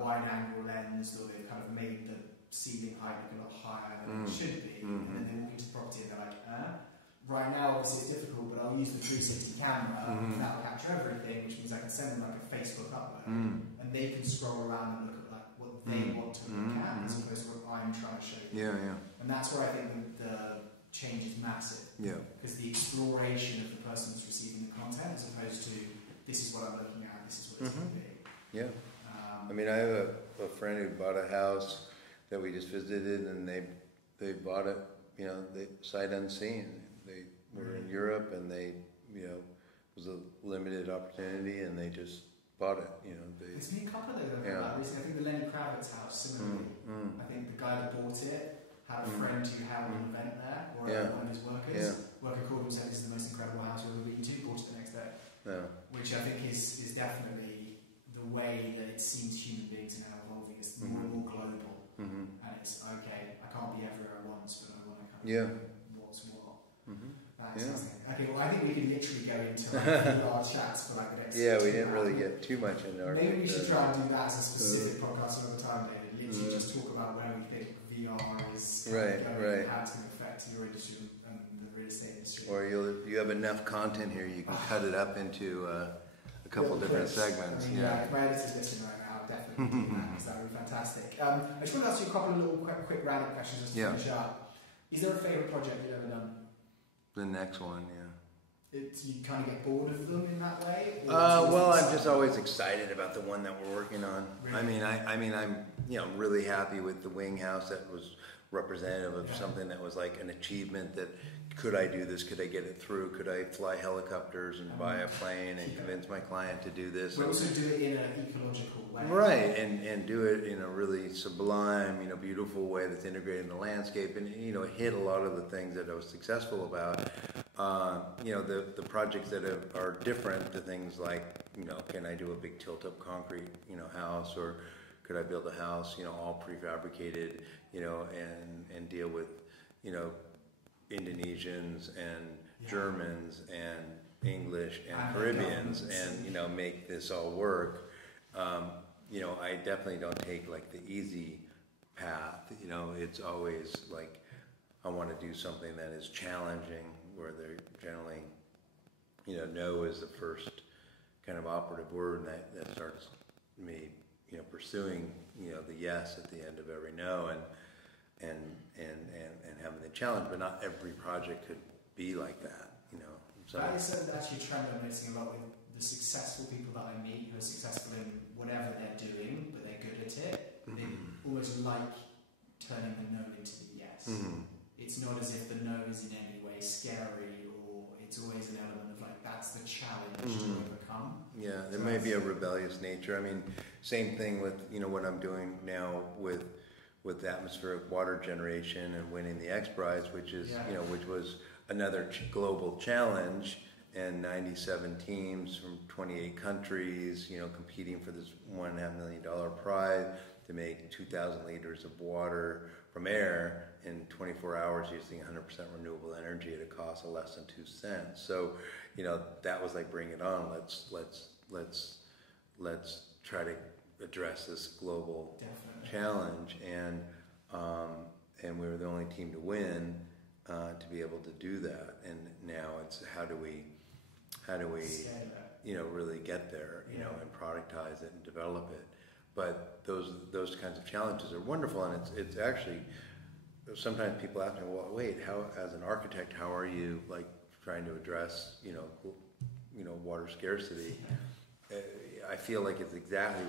wide angle lensed, or they've kind of made the ceiling height look a lot higher than it should be, and then they walk into the property and they're like, right now obviously it's difficult, but I'll use the 360 camera and that'll capture everything, which means I can send them like a Facebook upload, and they can scroll around and look at like what they want to look at, as opposed to what I'm trying to show them. And that's where I think the change is massive. Because the exploration of the person who's receiving the content, as opposed to this is what I'm looking at, this is what it's going to be. I mean, I have a friend who bought a house that we just visited, and they bought it, they sight unseen. They were in Europe, and it was a limited opportunity, and they just bought it. There's been a couple of those like recently. I think the Lenny Kravitz house, similarly. I think the guy that bought it had a friend who had an event there, or one of his workers. Worker called him and said, "This is the most incredible house we've ever been to." Bought it the next day. Which I think is definitely the way that it seems human beings are now evolving. It's more and more global, and it's okay. I can't be everywhere at once, but I want to kind of what's what. Okay, well, I think we can literally go into VR chats for like the next. We didn't really get too much into our. Maybe we should try and do that as a specific podcast another time, David. Literally just talk about where we think VR is going, how it's going to affect your industry and the real real estate industry. Or you have enough content here, you can cut it up into a couple different segments. I mean, yeah. My editor's listening right now, I'll definitely do that, because that would be fantastic. I just want to ask you a couple of little quick round-up questions just to finish up. Is there a favourite project you've ever done? The next one, yeah. You kind of get bored of them in that way? Well, I'm just always excited about the one that we're working on. Really? I'm really happy with the wing house that was representative of something that was like an achievement. That could I do this? Could I get it through? Could I fly helicopters and buy a plane and convince my client to do this? But also do it in an ecological way. Right, and do it in a really sublime, beautiful way that's integrated in the landscape, and it hit a lot of the things that I was successful about. The projects that are different, the things like, can I do a big tilt-up concrete, house, or could I build a house, all prefabricated, and deal with, Indonesians and Germans and English and Caribbeans and, make this all work. I definitely don't take like the easy path, it's always like, I want to do something that is challenging, where they're generally, no is the first kind of operative word that starts me, pursuing, the yes at the end of every no, and having the challenge. But not every project could be like that, So that is actually a trend I'm noticing a lot with the successful people that I meet who are successful in whatever they're doing, but they're good at it. They always like turning the no into the yes. It's not as if the no is in any way scary, or it's always an element of like, that's the challenge to overcome. Yeah, there may be a rebellious nature. I mean, same thing with, what I'm doing now with atmospheric water generation and winning the X Prize, which is, which was another global challenge, and 97 teams from 28 countries, competing for this $1.5 million prize to make 2,000 liters of water from air in 24 hours using 100% renewable energy at a cost of less than 2 cents. So, that was like, bring it on. Let's try to address this global challenge, and we were the only team to win, to be able to do that. And now it's how do we really get there, and productize it and develop it. But those kinds of challenges are wonderful, and it's actually, sometimes people ask me, well, wait, how, as an architect, how are you like trying to address, water scarcity? I feel like it's exactly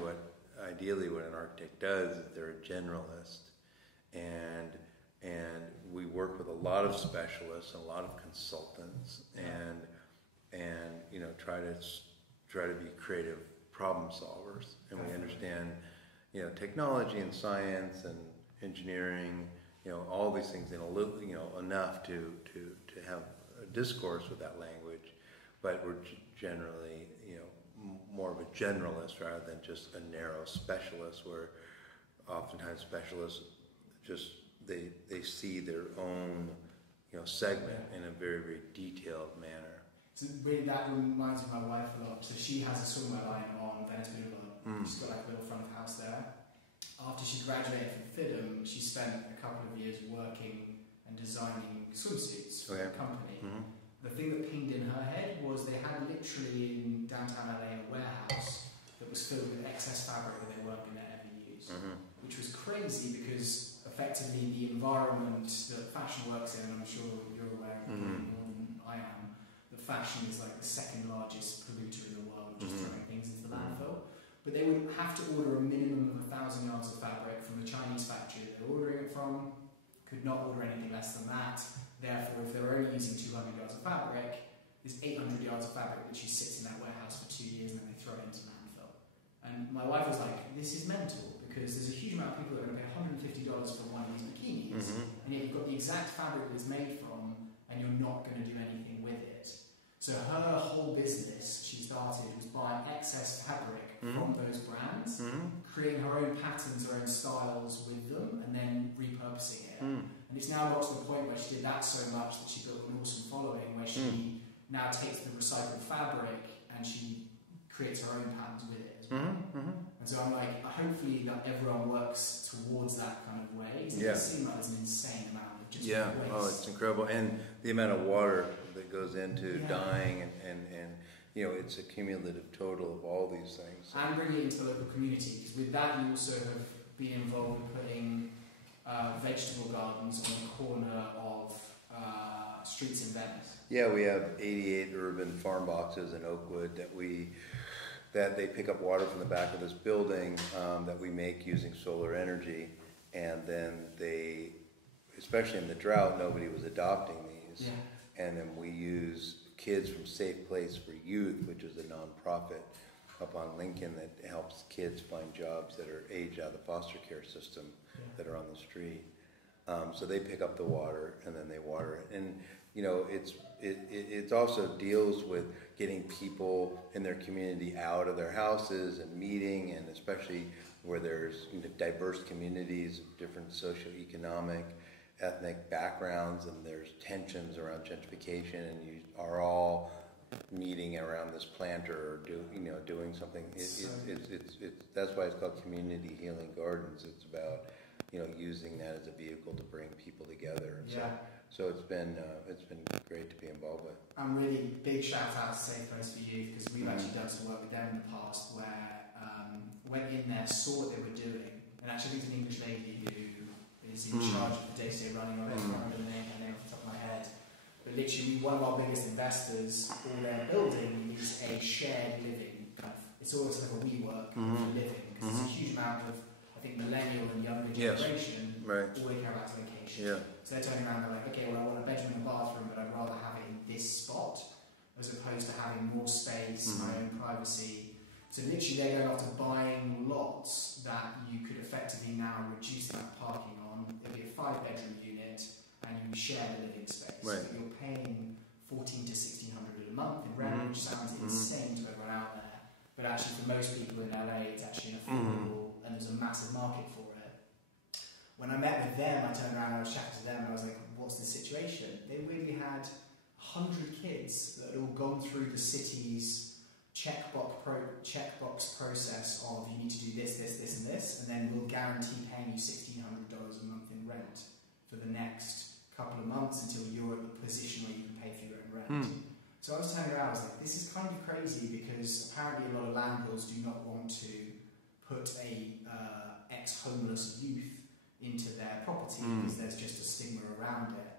ideally what an architect does. Is they're a generalist, and we work with a lot of specialists, a lot of consultants, and try to be creative problem solvers, and we understand, technology and science and engineering, all these things in a little, enough to have a discourse with that language, but we're generally, more of a generalist rather than just a narrow specialist, where oftentimes specialists just, they see their own, segment in a very, very detailed manner. So really, that reminds me of my wife a lot. So she has a swimwear line on Venice Boulevard. She's got like a little front of house there. After she graduated from FIDM, she spent a couple of years working and designing swimsuits for the company. The thing that pinged in her head was they had literally in downtown LA a warehouse that was filled with excess fabric that they weren't going to ever use, which was crazy, because effectively the environment that fashion works in, and I'm sure you're aware of more than I am, that fashion is like the second largest polluter in the world, just throwing things into the landfill. But they would have to order a minimum of 1,000 yards of fabric from the Chinese factory that they're ordering it from, could not order anything less than that. Therefore, if they're only using 200 yards of fabric, there's 800 yards of fabric that she sits in that warehouse for 2 years and then they throw it into landfill. And my wife was like, this is mental, because there's a huge amount of people that are going to pay $150 for one of these bikinis, and yet you've got the exact fabric that it's made from, and you're not going to do anything with it. So her whole business she started was buying excess fabric from those brands, creating her own patterns, her own styles with them, and then repurposing it. And it's now got to the point where she did that so much that she built an awesome following, where she now takes the recycled fabric and she creates her own patterns with it as well. And so I'm like, hopefully that everyone works towards that kind of way. It doesn't seem like there's an insane amount of just Yeah, waste. oh, it's incredible. And the amount of water that goes into dyeing and it's a cumulative total of all these things. And bring it into the local community, because with that you also have been involved in putting vegetable gardens on the corner of streets in Venice. Yeah, we have 88 urban farm boxes in Oakwood that they pick up water from the back of this building that we make using solar energy, and then they, especially in the drought, nobody was adopting these, and then we use kids from Safe Place for Youth, which is a nonprofit up on Lincoln that helps kids find jobs that are aged out of the foster care system that are on the street. So they pick up the water and then they water it, and it also deals with getting people in their community out of their houses and meeting, and especially where there's diverse communities of different socioeconomic, ethnic backgrounds, and there's tensions around gentrification, and you are all meeting around this planter or doing something. That's why it's called Community Healing Gardens. It's about using that as a vehicle to bring people together. And so it's been great to be involved with. And really big shout out to Safe Place for Youth, because we've actually done some work with them in the past where went in there, saw what they were doing, and actually there's an English lady who is in charge of the day-to-day running of it. I can't remember the name off the top of my head. But literally, one of our biggest investors, all they're building is a shared living. It's almost like a WeWork for living, because it's a huge amount of, I think, millennial and younger generation, all they care about is location. So they're turning around and they're like, okay, well, I want a bedroom and a bathroom, but I'd rather have it in this spot, as opposed to having more space, my own privacy. So literally they're going after buying lots that you could effectively now reduce that parking on. It'll be a 5-bedroom unit, and you share the living space. So you're paying $1,400 to $1,600 a month in rent, which sounds insane to everyone out there. But actually, for most people in LA, it's actually affordable, and there's a massive market for it. When I met with them, I turned around and I was chatting to them, and I was like, what's the situation? They really had 100 kids that had all gone through the city's checkbox process of you need to do this, this, this, and this, and then we'll guarantee paying you $1,600 a month in rent for the next couple of months until you're at the position where you can pay for your own rent. So I was turning around, I was like, this is kind of crazy, because apparently a lot of landlords do not want to put a ex-homeless youth into their property because there's just a stigma around it.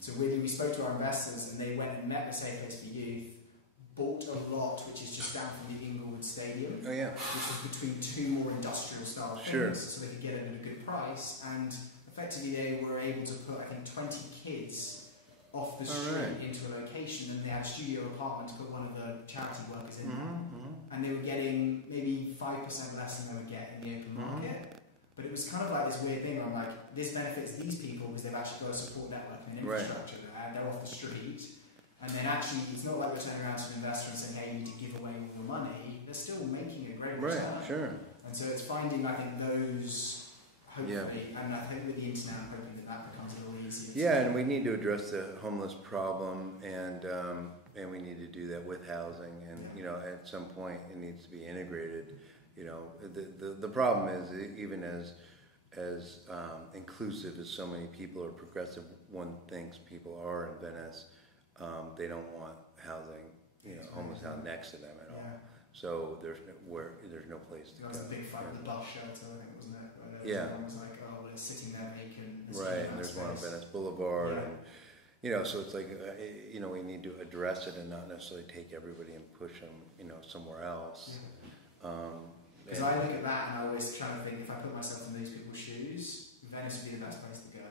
So we spoke to our investors, and they went and met with Safe Place for Youth, bought a lot which is just down from the Inglewood Stadium, which was between two more industrial style things, so they could get it at a good price, and effectively they were able to put, I think, 20 kids off the street into a location, and they had a studio apartment to put one of the charity workers in there, and they were getting maybe 5% less than they would get in the open market. But it was kind of like this weird thing where I'm like, this benefits these people because they've actually got a support network and infrastructure there, they're off the street. And then actually, it's not like we're turning around to an investor and saying, hey, you need to give away all the money. They're still making a great return. And so it's finding, I think, those, hopefully, and I think with the internet, I'm hoping that becomes a little easier. And we need to address the homeless problem, and we need to do that with housing, and at some point it needs to be integrated. The problem is, even as inclusive as so many people or progressive one thinks people are in Venice, they don't want housing, homeless housing next to them at all. So there's no place to go. There was a big fight with the bus shelter, I think, wasn't it? Everyone was like, oh, well, it's sitting there vacant. And there's one on Venice Boulevard, and so it's like, we need to address it and not necessarily take everybody and push them, somewhere else. Because I look at that and I always try to think, if I put myself in those people's shoes, Venice would be the best place to go.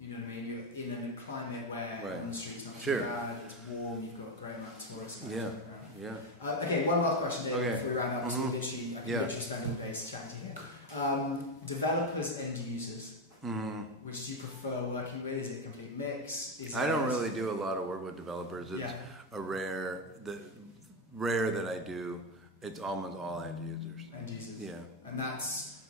You know what I mean? You're in a climate where on the street's not too bad, it's warm, you've got a great amount of tourists. Okay, one last question, David, before we round up. So I can literally spend all day chatting here. Developers and users, which do you prefer working with? Is it a complete mix? I don't really do a lot of work with developers. It's a rare that I do. It's almost all end users. End users. And that's,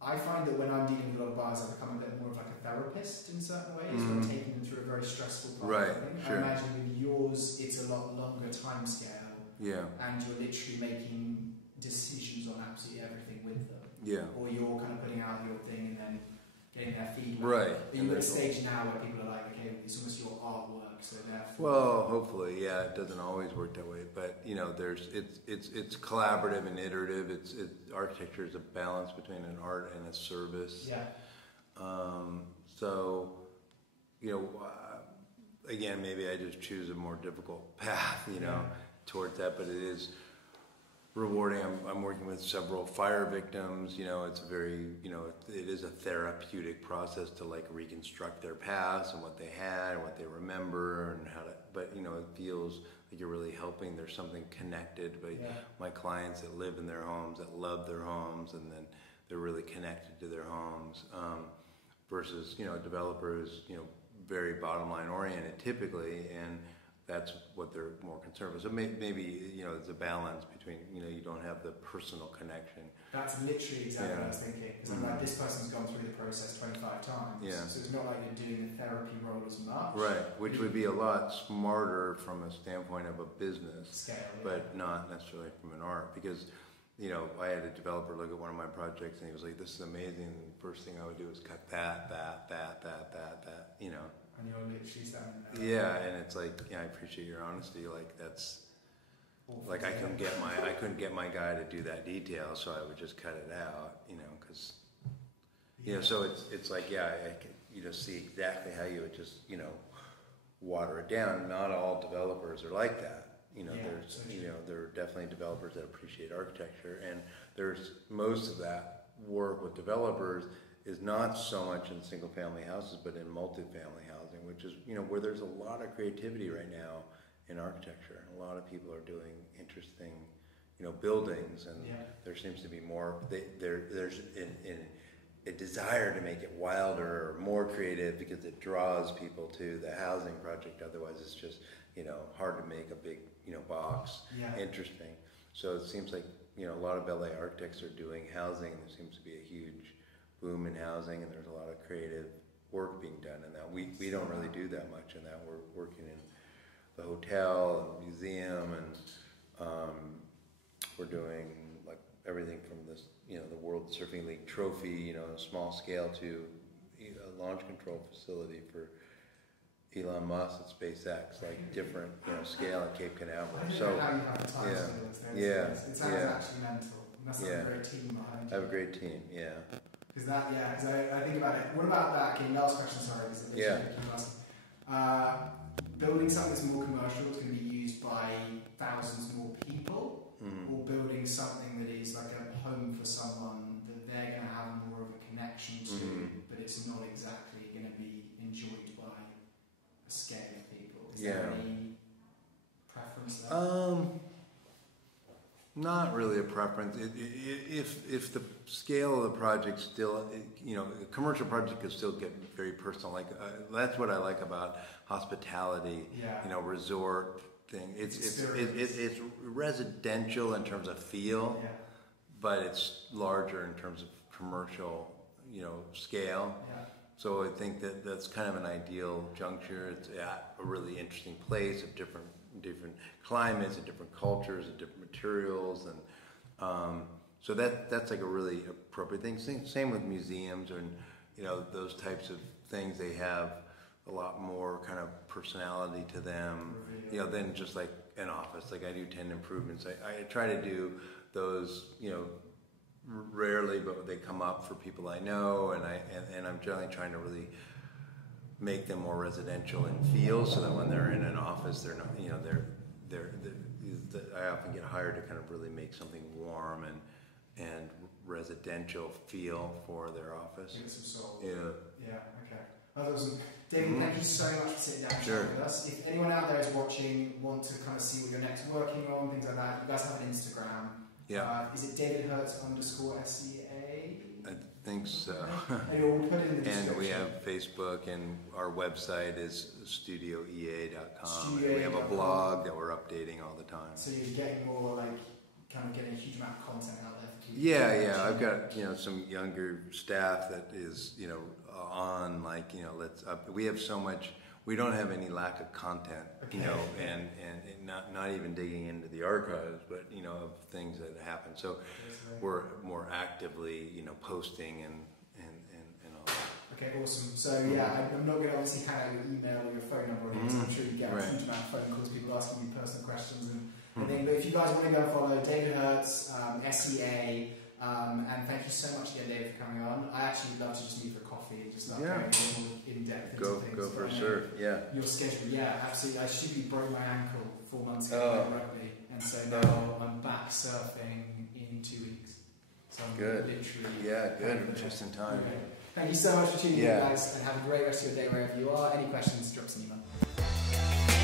I find that when I'm dealing with a lot of buyers, I become a bit more of like a therapist in certain ways, where I'm taking them through a very stressful part of thing. I imagine with yours, it's a lot longer time scale. And you're literally making decisions on absolutely everything with them. Or you're kind of putting out your thing and then getting their feedback. Right. Are you at a stage now where people are like, okay, it's almost your artwork, so therefore... Well, hopefully, yeah. It doesn't always work that way, but you know, it's collaborative and iterative. Architecture is a balance between an art and a service. Yeah. So, you know, again, maybe I just choose a more difficult path, you know, towards that, but it is rewarding. I'm working with several fire victims, you know, it's a very, you know, it is a therapeutic process to like reconstruct their past and what they had and what they remember and how to, but you know, it feels like you're really helping. There's something connected by my clients that live in their homes, that love their homes, and then they're really connected to their homes, versus, you know, a developer who's, you know, very bottom line oriented typically, and that's what they're more concerned with. So maybe, you know, there's a balance between, you know, you don't have the personal connection. That's literally exactly what I was thinking. Because I'm like, this person's gone through the process 25 times. Yeah. So it's not like you're doing the therapy role as much. Right, which would be a lot smarter from a standpoint of a business, scale, but not necessarily from an art. Because, you know, I had a developer look at one of my projects and he was like, this is amazing. And the first thing I would do is cut that, you know. And you're literally standing there. Yeah, and it's like, yeah, I appreciate your honesty. Like that's, like I couldn't get my guy to do that detail, so I would just cut it out, you know, because, you know, so it's like, yeah, I can, you know, see exactly how you would just, you know, water it down. Not all developers are like that. You know, there's, you know, there are definitely developers that appreciate architecture, and there's most of that work with developers is not so much in single-family houses, but in multifamily housing, which is, you know, where there's a lot of creativity right now in architecture. A lot of people are doing interesting, you know, buildings, and there seems to be more. There's a desire to make it wilder or more creative because it draws people to the housing project. Otherwise, it's just, you know, hard to make a big, you know, box interesting. So it seems like, you know, a lot of LA architects are doing housing, and there seems to be a huge boom in housing, and there's a lot of creative work being done in that. We don't really do that much in that. We're working in the hotel and museum, and we're doing like everything from this, you know, the World Surfing League trophy, you know, a small scale, to a launch control facility for Elon Musk at SpaceX, like different, you know, scale at Cape Canaveral. So it sounds actually mental. You must have a great team behind you. I have a great team, Because I think about it. What about that? Okay, last question, sorry. Building something that's more commercial, it's going to be used by thousands more people, or building something that is like a home for someone that they're going to have more of a connection to, but it's not exactly going to be enjoyed by a scale of people. Is there any preference there? Not really a preference. If the scale of the project still, you know, a commercial project could still get very personal. Like that's what I like about hospitality, you know, resort thing. It's residential in terms of feel, but it's larger in terms of commercial, you know, scale. So I think that that's kind of an ideal juncture. It's at a really interesting place of different climates and different cultures and different materials, and so that's like a really appropriate thing. Same with museums and, you know, those types of things. They have a lot more kind of personality to them, you know, than just like an office. Like I do tenant improvements. I try to do those, you know, rarely, but they come up for people I know, and I'm generally trying to really make them more residential in feel, so that when they're in an office, they're not, you know, I often get hired to kind of really make something warm and residential feel for their office. Give it some soul. Yeah. Yeah. Okay. That was awesome. David, thank you so much for sitting down and chatting with us. If anyone out there is watching, want to kind of see what you're next working on, things like that, you guys have an Instagram. Yeah. Is it David Hertz _SCA? I think so. We'll put it in the description. And we have Facebook, and our website is studioea.com. We have a blog that we're updating all the time. So you're getting more, like, kind of getting a huge amount of content out there for people. Yeah. I've got, you know, some younger staff that is, you know, on, like, you know, we have so much. We don't have any lack of content, you know, and not even digging into the archives, but, you know, of things that happen. So we're more actively, you know, posting and all that. Okay, awesome. So yeah, I'm not going to obviously hand out your email or your phone number or anything, so I'm sure you get a huge amount of phone calls, people asking you personal questions and things. But if you guys want to go and follow David Hertz, SEA, and thank you so much again, David, for coming on. I actually would love to just meet for coffee and just going more in depth into things. Go for a surf, Your schedule, absolutely. I stupidly broke my ankle 4 months ago at rugby, and so now I'm back surfing in 2 weeks. So I'm literally good. Just in time. Okay. Thank you so much for tuning in, guys, and have a great rest of your day wherever you are. Any questions, drop us an email.